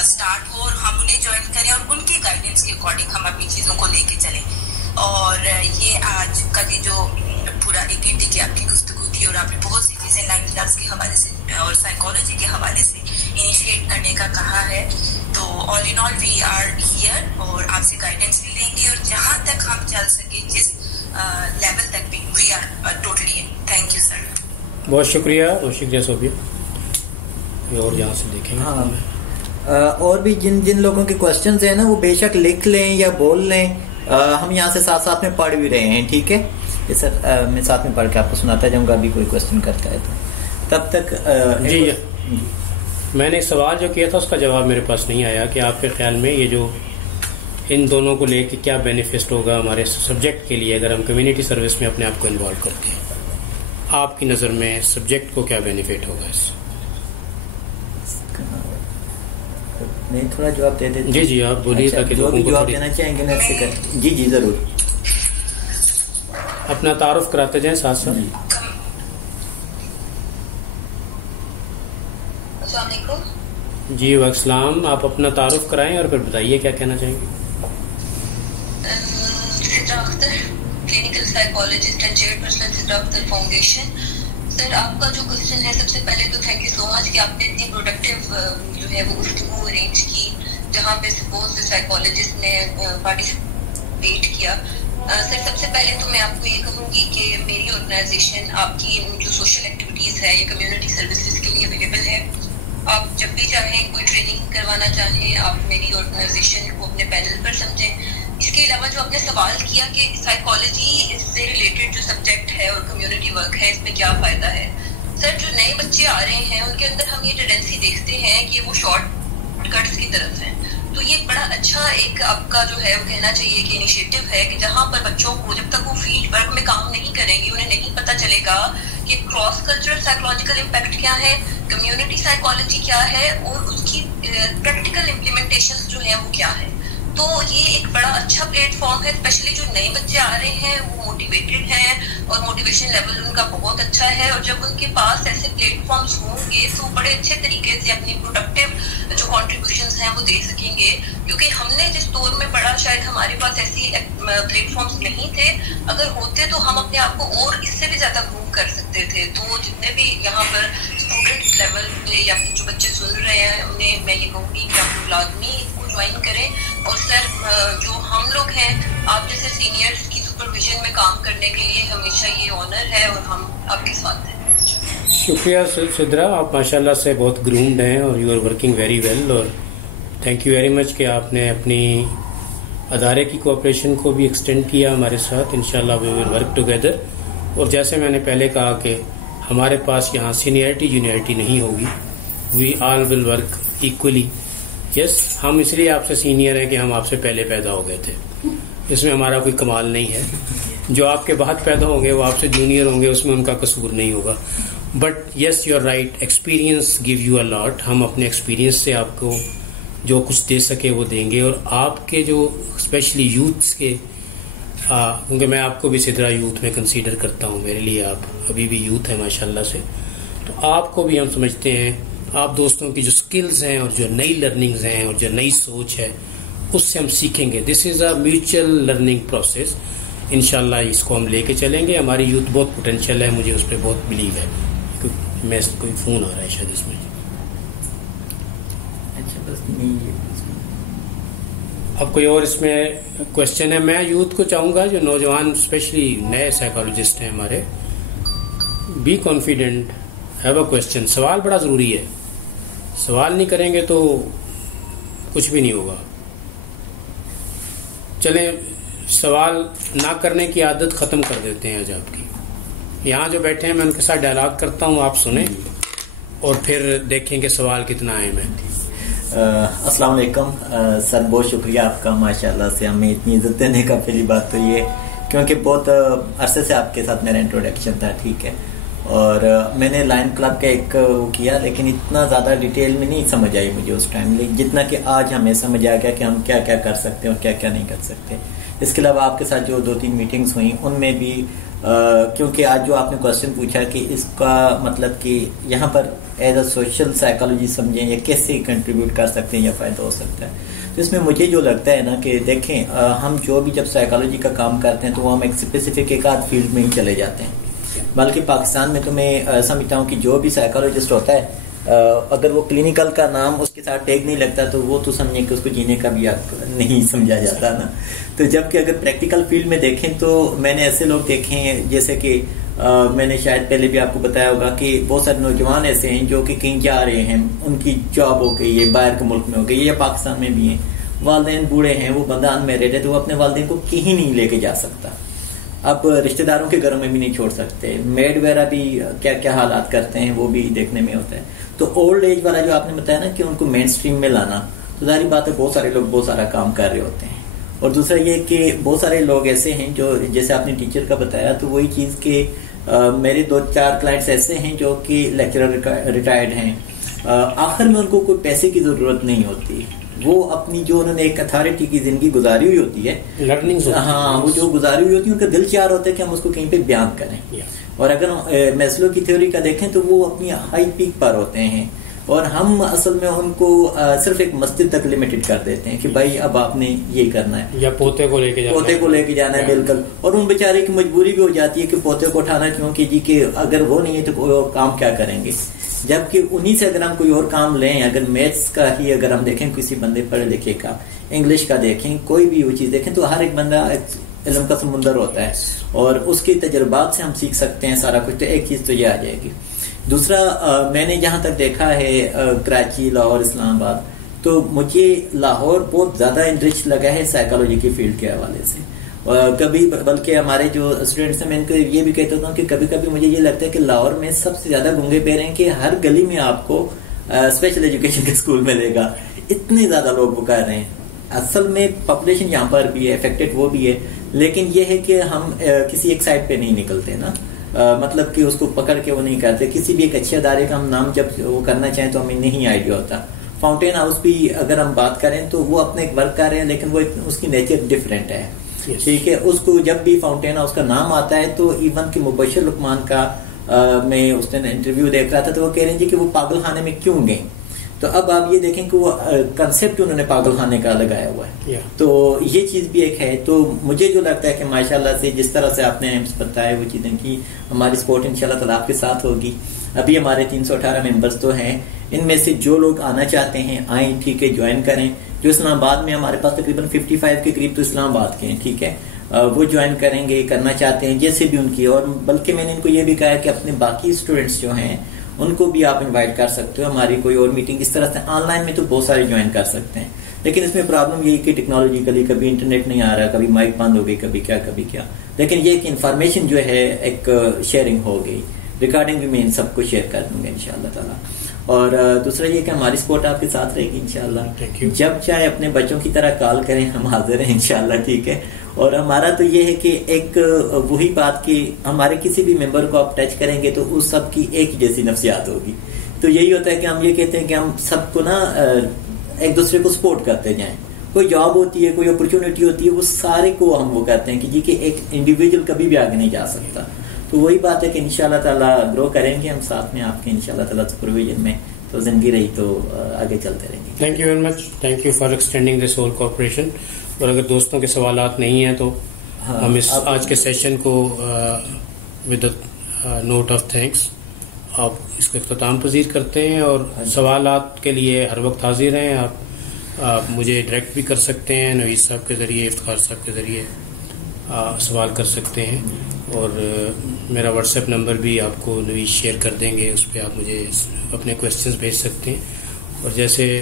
اسٹارٹ ہو اور ہم انہیں جوائن کریں اور ان کی گائیڈنس کے اکارڈنگ ہم اپنی چیزوں کو لے کے چلیں. اور یہ آج کا یہ جو پورا 1 گھنٹے کی آپ کی گفتگو تھی، اور آپ نے بہت سی چیزیں لائن کلاس کے حوالے سے اور سائیکالوجی کے حوالے سے انیشیٹ کرنے کا کہا ہے. تو آل ان آل وی آر ہیئر، اور آپ سے گائیڈنس بھی لیں گے، اور جہاں تک ہم چل سکیں جس لیول تک بھی we are totally. Thank you sir. بہت شکریہ، بہت شکریہ صوبیہ. اور جہاں سے دیکھیں گے. ہاں اور بھی جن لوگوں کے کوشچنز ہیں نا وہ بے شک لکھ لیں یا بول لیں. ہم یہاں سے ساتھ ساتھ میں پڑھ بھی رہے ہیں، ٹھیک ہے سر؟ میں ساتھ میں پڑھ کے آپ کو سناتا جاؤں گا. ابھی کوئی کوشچن کرتا ہے تو تب تک جی میں نے سوال جو کیا تھا اس کا جواب میرے پاس نہیں آیا کہ آپ کے خیال میں یہ جو ان دونوں کو لے کے کیا بینیفٹ ہوگا ہمارے سبجیکٹ کے لیے اگر ہم کمیونٹی سروس میں اپنے آپ کو انوالو کرتے ہیں. آپ کی نظر میں سبجیکٹ کو کیا بینیفٹ ہوگا اس؟ میں تھوڑا جواب دے دیتا ہوں. جی جی آپ بولیے. اچھا, تاکہ جو بھی جواب دینا چاہیں گے نیٹ سے کریں. جی جی ضرور. اپنا تعارف کراتے جائیں ساتھ ساتھ. السلام علیکم. جی وعلیکم السلام. آپ اپنا تعارف کرائیں اور پھر بتائیے کیا کہنا چاہیں گے. Sidra Akhtar, clinical psychologist and chairperson Sidra Akhtar foundation. Sir آپ کا جو کوشچن ہے، سب سے پہلے تو تھینک یو سو مچ کہ آپ نے اتنی پروڈکٹیو جو ہے وہ گفتگو ارینج کی جہاں پہ سپوز سائیکالوجسٹ نے پارٹیسپیٹ کیا. سر سب سے پہلے تو میں آپ کو یہ کہوں گی کہ میری آرگنائزیشن آپ کی جو سوشل ایکٹیویٹیز ہے یا کمیونٹی سروسز کے لیے اویلیبل ہے. آپ جب بھی چاہیں کوئی ٹریننگ کروانا چاہیں آپ میری آرگنائزیشن کو اپنے پینل پر سمجھیں. اس کے علاوہ جو آپ نے سوال کیا کہ سائیکالوجی سے ریلیٹڈ جو سبجیکٹ ہے اور کمیونٹی ورک ہے اس میں کیا فائدہ ہے. سر جو نئے بچے آ رہے ہیں ان کے اندر ہم یہ ٹینڈنسی دیکھتے ہیں کہ وہ شارٹ کٹس کی طرف ہیں. تو یہ بڑا اچھا ایک آپ کا جو ہے وہ کہنا چاہیے کہ انیشیٹو ہے کہ جہاں پر بچوں کو جب تک وہ فیلڈ ورک میں کام نہیں کریں گے انہیں نہیں پتہ چلے گا کہ کراس کلچرل سائیکولوجیکل امپیکٹ کیا ہے، کمیونٹی سائیکالوجی کیا ہے اور اس کی پریکٹیکل امپلیمنٹیشن جو ہیں وہ کیا ہے. تو یہ ایک بڑا اچھا پلیٹ فارم ہے، اسپیشلی جو نئے بچے آ رہے ہیں وہ موٹیویٹڈ ہیں اور موٹیویشن لیول ان کا بہت اچھا ہے، اور جب ان کے پاس ایسے پلیٹ فارمز ہوں گے تو بڑے اچھے طریقے سے اپنی پروڈکٹیو جو کنٹریبیوشنز ہیں وہ دے سکیں گے. کیونکہ ہم نے جس دور میں پڑھا شاید ہمارے پاس ایسی پلیٹ فارمز نہیں تھے، اگر ہوتے تو ہم اپنے آپ کو اور اس سے بھی زیادہ گروم کر سکتے تھے. تو جتنے بھی یہاں پر اسٹوڈنٹ لیول پہ یا پھر جو بچے سن رہے ہیں انہیں میں یہ کہوں گی کہ آپ لازمی کو جوائن کریں. اور سر جو ہم لوگ ہیں آپ جیسے سینئرز کی سپرویژن میں کام کرنے کے لیے ہمیشہ یہ آنر ہے اور ہم آپ کے ساتھ ہیں. شکریہ سدرا، آپ ماشاءاللہ سے بہت گرومڈ ہیں اور you are working very well, اور تھینک یو ویری مچ کہ آپ نے اپنی ادارے کی کوآپریشن کو بھی ایکسٹینڈ کیا ہمارے ساتھ. انشاءاللہ وی ول ورک ٹوگیدر. اور جیسے میں نے پہلے کہا کہ ہمارے پاس یہاں سینئرٹی جونیئرٹی نہیں ہوگی، وی آل ول ورک ایکولی. یس، ہم اس لیے آپ سے سینئر ہیں کہ ہم آپ سے پہلے پیدا ہو گئے تھے، اس میں ہمارا کوئی کمال نہیں ہے. جو آپ کے بعد پیدا ہوں گے وہ آپ سے جونیئر ہوں گے، اس میں ان کا قصور نہیں ہوگا. But yes you are right, experience give you a lot. ہم اپنے ایکسپیرینس سے آپ کو جو کچھ دے سکے وہ دیں گے. اور آپ کے جو اسپیشلی یوتھس کے، کیونکہ میں آپ کو بھی سدرا یوتھ میں کنسیڈر کرتا ہوں، میرے لیے آپ ابھی بھی یوتھ ہیں ماشاءاللہ سے، تو آپ کو بھی ہم سمجھتے ہیں. آپ دوستوں کی جو سکلز ہیں اور جو نئی لرننگز ہیں اور جو نئی سوچ ہے اس سے ہم سیکھیں گے. دس از اے میوچل لرننگ پروسیس. انشاءاللہ اس کو ہم لے کے چلیں گے. ہماری یوتھ بہت پوٹینشیل ہے، مجھے اس پہ بہت بلیو ہے. میں کوئی فون آ رہا ہے شاید اس میں. اب کوئی اور اس میں کوشچن ہے؟ میں یوتھ کو چاہوں گا، جو نوجوان اسپیشلی نئے سائیکالوجسٹ ہیں ہمارے، be confident, have a question. سوال بڑا ضروری ہے، سوال نہیں کریں گے تو کچھ بھی نہیں ہوگا. چلیں سوال نہ کرنے کی عادت ختم کر دیتے ہیں آج آپ کی. یہاں جو بیٹھے ہیں میں ان کے ساتھ ڈائلاگ کرتا ہوں، آپ سنیں اور پھر دیکھیں کہ سوال کتنا اہم ہے. السلام علیکم سر، بہت شکریہ آپ کا. ماشاءاللہ سے ہمیں اتنی عزت دینے کا پہلی بات تو یہ، کیونکہ بہت عرصے سے آپ کے ساتھ میرا انٹروڈکشن تھا، ٹھیک ہے، اور میں نے لائن کلب کا ایک کیا، لیکن اتنا زیادہ ڈیٹیل میں نہیں سمجھ آئی مجھے اس ٹائم، جتنا کہ آج ہمیں سمجھ آ گیا کہ ہم کیا کیا کر سکتے ہیں اور کیا کیا نہیں کر سکتے. اس کے علاوہ آپ کے ساتھ جو 2-3 میٹنگز ہوئیں ان میں بھی کیونکہ آج جو آپ نے کوشچن پوچھا کہ اس کا مطلب کہ یہاں پر ایز اے سوشل سائیکالوجی سمجھیں یا کیسے کنٹریبیوٹ کر سکتے ہیں یا فائدہ ہو سکتا ہے. تو اس میں مجھے جو لگتا ہے نا کہ دیکھیں ہم جو بھی جب سائیکالوجی کا کام کرتے ہیں تو وہ ہم ایک اسپیسیفک ایک آدھ فیلڈ میں ہی چلے جاتے ہیں. بلکہ پاکستان میں تو میں سمجھتا ہوں کہ جو بھی سائیکالوجسٹ ہوتا ہے اگر وہ کلینکل کا نام اس کے ساتھ ٹیگ نہیں لگتا تو وہ تو سمجھیں کہ اس کو جینے کا بھی حق نہیں سمجھا جاتا نا. تو جبکہ اگر پریکٹیکل فیلڈ میں دیکھیں تو میں نے ایسے لوگ دیکھے ہیں، جیسے کہ میں نے شاید پہلے بھی آپ کو بتایا ہوگا کہ بہت سارے نوجوان ایسے ہیں جو کہ کہیں جا رہے ہیں، ان کی جاب ہو گئی ہے باہر کے ملک میں ہو گئی ہے یا پاکستان میں بھی ہیں، والدین بوڑھے ہیں، وہ بندہ ان میرڈ ہے تو وہ اپنے والدین کو کہیں نہیں لے کے جا سکتا. اب رشتہ داروں کے گھروں میں بھی نہیں چھوڑ سکتے، میڈ وغیرہ بھی کیا کیا حالات کرتے ہیں وہ بھی دیکھنے میں ہوتا ہے. تو اولڈ ایج والا جو آپ نے بتایا نا کہ ان کو مین اسٹریم میں لانا، تو ظاہری بات ہے بہت سارے لوگ بہت سارا کام کر رہے ہوتے ہیں. اور دوسرا یہ کہ بہت سارے لوگ ایسے ہیں جو جیسے آپ نے ٹیچر کا بتایا، تو وہی چیز کہ میرے 2-4 کلائنٹس ایسے ہیں جو کہ لیکچرر ریٹائرڈ ہیں، آخر میں ان کو کوئی پیسے کی ضرورت نہیں ہوتی. وہ اپنی جو انہوں نے ایک اتھارٹی کی زندگی گزاری ہوئی ہوتی ہے، لرننگ، ہاں، وہ جو گزاری ہوئی ہوتی ہے، ان کا دل چاہ ہوتا ہے کہ ہم اس کو کہیں پہ بیان کریں. اور اگر میسلو کی تھیوری کا دیکھیں تو وہ اپنی ہائی پیک پر ہوتے ہیں اور ہم اصل میں ان کو صرف ایک مسجد تک لمیٹڈ کر دیتے ہیں کہ بھائی اب آپ نے یہ کرنا ہے یا پوتے کو لے کے جانا ہے. بالکل. اور ان بیچارے کی مجبوری بھی ہو جاتی ہے کہ پوتے کو اٹھانا، کیونکہ جی کہ اگر وہ نہیں ہے تو کام کیا کریں گے. جبکہ انہی سے اگر ہم کوئی اور کام لیں، اگر میتھس کا ہی اگر ہم دیکھیں، کسی بندے پڑھے لکھے کا، انگلش کا دیکھیں، کوئی بھی وہ چیز دیکھیں، تو ہر ایک بندہ علم کا سمندر ہوتا ہے اور اس کے تجربات سے ہم سیکھ سکتے ہیں سارا کچھ. تو ایک چیز تو یہ آ جائے گی. دوسرا میں نے جہاں تک دیکھا ہے کراچی، لاہور، اسلام آباد، تو مجھے لاہور بہت زیادہ انرچ لگا ہے سائیکالوجی کے فیلڈ کے حوالے سے. اور کبھی بلکہ ہمارے جو اسٹوڈینٹس ہیں میں ان کو یہ بھی کہتا ہوں کہ کبھی کبھی مجھے یہ لگتا ہے کہ لاہور میں سب سے زیادہ گنگے پیر ہیں کہ ہر گلی میں آپ کو اسپیشل ایجوکیشن کے اسکول ملے گا. اتنے زیادہ لوگ وہ کر رہے ہیں. اصل میں پاپولیشن یہاں پر بھی ہے، افیکٹڈ وہ بھی ہے، لیکن یہ ہے کہ ہم کسی ایک سائڈ پہ نہیں نکلتے نا، مطلب کہ اس کو پکڑ کے وہ نہیں کرتے. کسی بھی ایک اچھے ادارے کا ہم نام جب وہ کرنا چاہیں تو ہمیں نہیں آئیڈیا ہوتا. فاؤنٹین ہاؤس بھی اگر ہم بات کریں تو وہ اپنے ایک ورک کر رہے ہیں لیکن وہ اس کی نیچر ڈفرینٹ ہے. ٹھیک ہے, اس کو جب بھی فاؤنٹین ہاؤس کا نام آتا ہے تو ایون کہ مبشر لقمان کا میں اس نے انٹرویو دیکھ رہا تھا تو وہ کہہ رہے ہیں جی کہ وہ پاگل خانے میں کیوں گئے. تو اب آپ یہ دیکھیں کہ وہ کنسیپٹ انہوں نے پاگل خانے کا لگایا ہوا ہے. تو یہ چیز بھی ایک ہے. تو مجھے جو لگتا ہے کہ ماشاءاللہ سے جس طرح سے آپ نے بتایا وہ چیزیں کی, ہماری سپورٹ انشاءاللہ تعالیٰ آپ کے ساتھ ہوگی. ابھی ہمارے 318 ممبرز تو ہیں, ان میں سے جو لوگ آنا چاہتے ہیں آئیں, ٹھیک ہے, جوائن کریں. جو اسلام آباد میں ہمارے پاس تقریباً 55 کے قریب تو اسلام آباد کے ہیں, ٹھیک ہے, وہ جوائن کریں گے, کرنا چاہتے ہیں جیسے بھی ان کی. اور بلکہ میں نے ان کو یہ بھی کہا کہ اپنے باقی اسٹوڈنٹس جو ہیں ان کو بھی آپ انوائٹ کر سکتے ہو. ہماری کوئی اور میٹنگ اس طرح سے آن لائن میں تو بہت سارے جوائن کر سکتے ہیں, لیکن اس میں پرابلم یہی کہ ٹیکنالوجیکلی کبھی انٹرنیٹ نہیں آ رہا, کبھی مائک بند ہو گئی, کبھی کیا. لیکن یہ کہ انفارمیشن جو ہے ایک شیئرنگ ہو گئی. ریکارڈنگ بھی میں ان سب کو شیئر کر دوں گا انشاءاللہ تعالیٰ. اور دوسرا یہ کہ ہماری سپورٹ آپ کے ساتھ رہے گی انشاءاللہ. جب چاہے اپنے بچوں کی طرح کال کریں, ہم حاضر ہیں انشاءاللہ, ٹھیک ہے. اور ہمارا تو یہ ہے کہ ایک وہی بات کہ ہمارے کسی بھی ممبر کو آپ ٹچ کریں گے تو اس سب کی ایک جیسی نفسیات ہوگی. تو یہی ہوتا ہے کہ ہم یہ کہتے ہیں کہ ہم سب کو نا ایک دوسرے کو سپورٹ کرتے جائیں. کوئی جاب ہوتی ہے, کوئی اپرچونٹی ہوتی ہے, وہ سارے کو ہم وہ کرتے ہیں کہ جی کہ ایک انڈیویجول کبھی بھی آگے نہیں جا سکتا. تو وہی بات ہے کہ انشاءاللہ تعالیٰ گرو کریں گے ہم ساتھ میں آپ کے انشاءاللہ تعالیٰ سپرویژن میں. تو زندگی رہی تو آگے چلتے رہیں گے. Thank you very much. Thank you for extending this whole cooperation. اور اگر دوستوں کے سوالات نہیں ہیں تو ہم اس آج کے سیشن کو ود نوٹ آف تھینکس آپ اس کا اختتام پذیر کرتے ہیں. اور سوالات کے لیے ہر وقت حاضر ہیں. آپ مجھے ڈائریکٹ بھی کر سکتے ہیں, نوید صاحب کے ذریعے, افتخار صاحب کے ذریعے سوال کر سکتے ہیں. اور میرا واٹس ایپ نمبر بھی آپ کو نوید شیئر کر دیں گے, اس پہ آپ مجھے اپنے کویسچنز بھیج سکتے ہیں. اور جیسے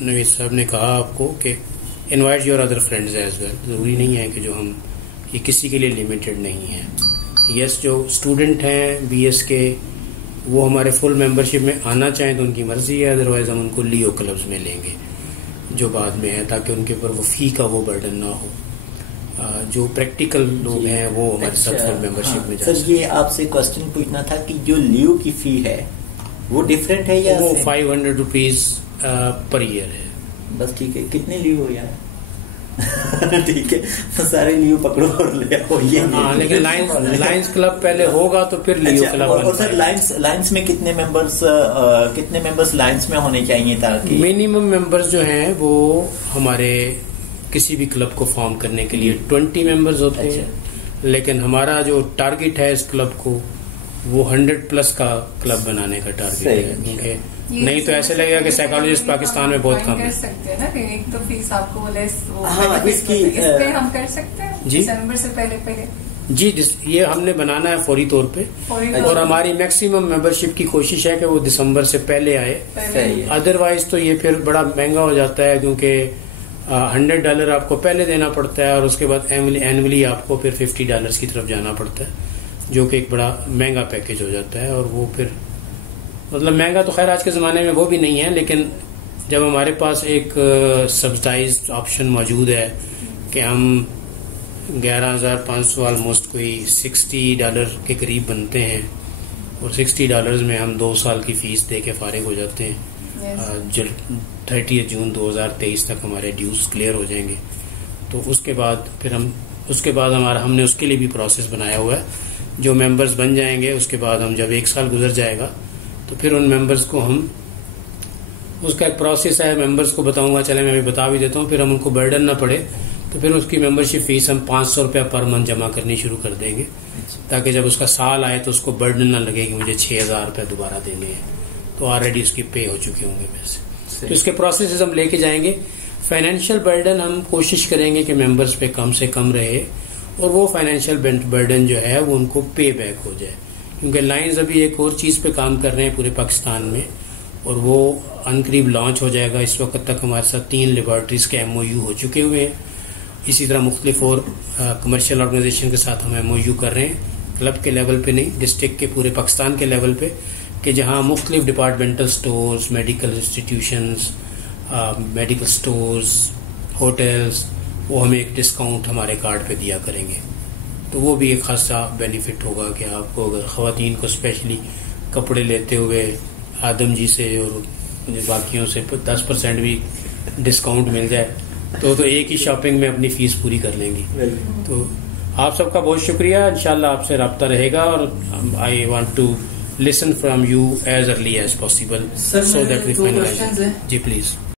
نوید صاحب نے کہا آپ کو کہ invite your other friends as well. ضروری نہیں ہے کہ جو ہم یہ کسی کے لیے لمیٹڈ نہیں ہے. یس, جو اسٹوڈنٹ ہیں بی ایس کے وہ ہمارے فل ممبرشپ میں آنا چاہیں تو ان کی مرضی ہے, ادروائز ہم ان کو لیو کلبز میں لیں گے جو بعد میں ہے, تاکہ ان کے اوپر وہ فی کا وہ برڈن نہ ہو. جو پریکٹیکل لوگ ہیں وہ ہمارے ساتھ فل ممبرشپ میں جا سکتے ہیں. سر یہ آپ سے کوسچن پوچھنا تھا کہ جو لیو کی فی ہے وہ ڈفرینٹ ہے یا وہ 500 روپیز پر ایئر ہے بس. ٹھیک ہے, کتنے لیو ہو یار؟ ٹھیک ہے, سارے لیو پکڑو اور لے آؤ. ہاں, لیکن لائنز کلب پہلے ہوگا تو پھر لیو کلب. اور سر لائنز میں کتنے ممبرس لائنز میں ہونے چاہیے تاکہ منیمم ممبرز جو ہیں وہ ہمارے کسی بھی کلب کو فارم کرنے کے لیے 20 ممبرز ہوتے ہیں. لیکن ہمارا جو ٹارگٹ ہے اس کلب کو وہ 100+ کا کلب بنانے کا ٹارگٹ ہے. کیونکہ نہیں تو ایسے لگے گا کہ سائیکالوجسٹ پاکستان میں بہت کم ہے. کر سکتے ہیں نا کہ ایک تو فیس آپ کو اس پہ ہم کر سکتے ہیں جی دسمبر سے پہلے جی یہ ہم نے بنانا ہے فوری طور پہ. اور ہماری میکسیمم ممبرشپ کی کوشش ہے کہ وہ دسمبر سے پہلے آئے. ادروائز تو یہ پھر بڑا مہنگا ہو جاتا ہے کیونکہ $100 آپ کو پہلے دینا پڑتا ہے اور اس کے بعد اینولی آپ کو پھر $50 کی طرف جانا پڑتا ہے, جو کہ ایک بڑا مہنگا پیکیج ہو جاتا ہے. اور وہ پھر مطلب مہنگا تو خیر آج کے زمانے میں وہ بھی نہیں ہے, لیکن جب ہمارے پاس ایک سبسڈائزڈ آپشن موجود ہے کہ ہم 11,500 آلموسٹ کوئی $60 کے قریب بنتے ہیں, اور $60 میں ہم 2 سال کی فیس دے کے فارغ ہو جاتے ہیں. 30 جون 2023 تک ہمارے ڈیوز کلیئر ہو جائیں گے. تو اس کے بعد ہم نے اس کے لیے بھی پروسیس بنایا ہوا ہے. جو ممبرز بن جائیں گے اس کے بعد ہم جب 1 سال گزر جائے گا تو پھر ان ممبرز کو ہم, اس کا ایک پروسیس ہے, ممبرز کو بتاؤں گا, چلے میں ابھی بتا بھی دیتا ہوں, پھر ہم ان کو برڈن نہ پڑے تو پھر اس کی ممبرشپ فیس ہم $500 پر منتھ جمع کرنی شروع کر دیں گے, تاکہ جب اس کا سال آئے تو اس کو برڈن نہ لگے کہ مجھے $6,000 دوبارہ دینے ہیں, تو آلریڈی اس کی پے ہو چکے ہوں گے پیسے. تو اس کے پروسیسز ہم لے کے جائیں گے. فائنینشیل برڈن ہم کوشش کریں گے کہ ممبرز پہ کم سے کم رہے, اور وہ فائنینشیل برڈن جو ہے وہ ان کو پے بیک ہو جائے. کیونکہ لائنز ابھی ایک اور چیز پہ کام کر رہے ہیں پورے پاکستان میں, اور وہ عنقریب لانچ ہو جائے گا. اس وقت تک ہمارے ساتھ 3 لیبارٹریز کے MOU ہو چکے ہوئے ہیں. اسی طرح مختلف اور کمرشل آرگنائزیشن کے ساتھ ہم MOU کر رہے ہیں, کلب کے لیول پہ نہیں, ڈسٹرکٹ کے پورے پاکستان کے لیول پہ, کہ جہاں مختلف departmental stores, medical institutions, medical stores, hotels, وہ ہمیں ایک ڈسکاؤنٹ ہمارے کارڈ پہ دیا کریں گے. تو وہ بھی ایک خاصا بینیفٹ ہوگا کہ آپ کو اگر خواتین کو اسپیشلی کپڑے لیتے ہوئے آدم جی سے اور مجھے باقیوں سے 10% بھی ڈسکاؤنٹ مل جائے تو ایک ہی شاپنگ میں اپنی فیس پوری کر لیں گی. تو آپ سب کا بہت شکریہ. انشاءاللہ آپ سے رابطہ رہے گا اور I want to listen from you as early as possible so that we finalise. جی پلیز.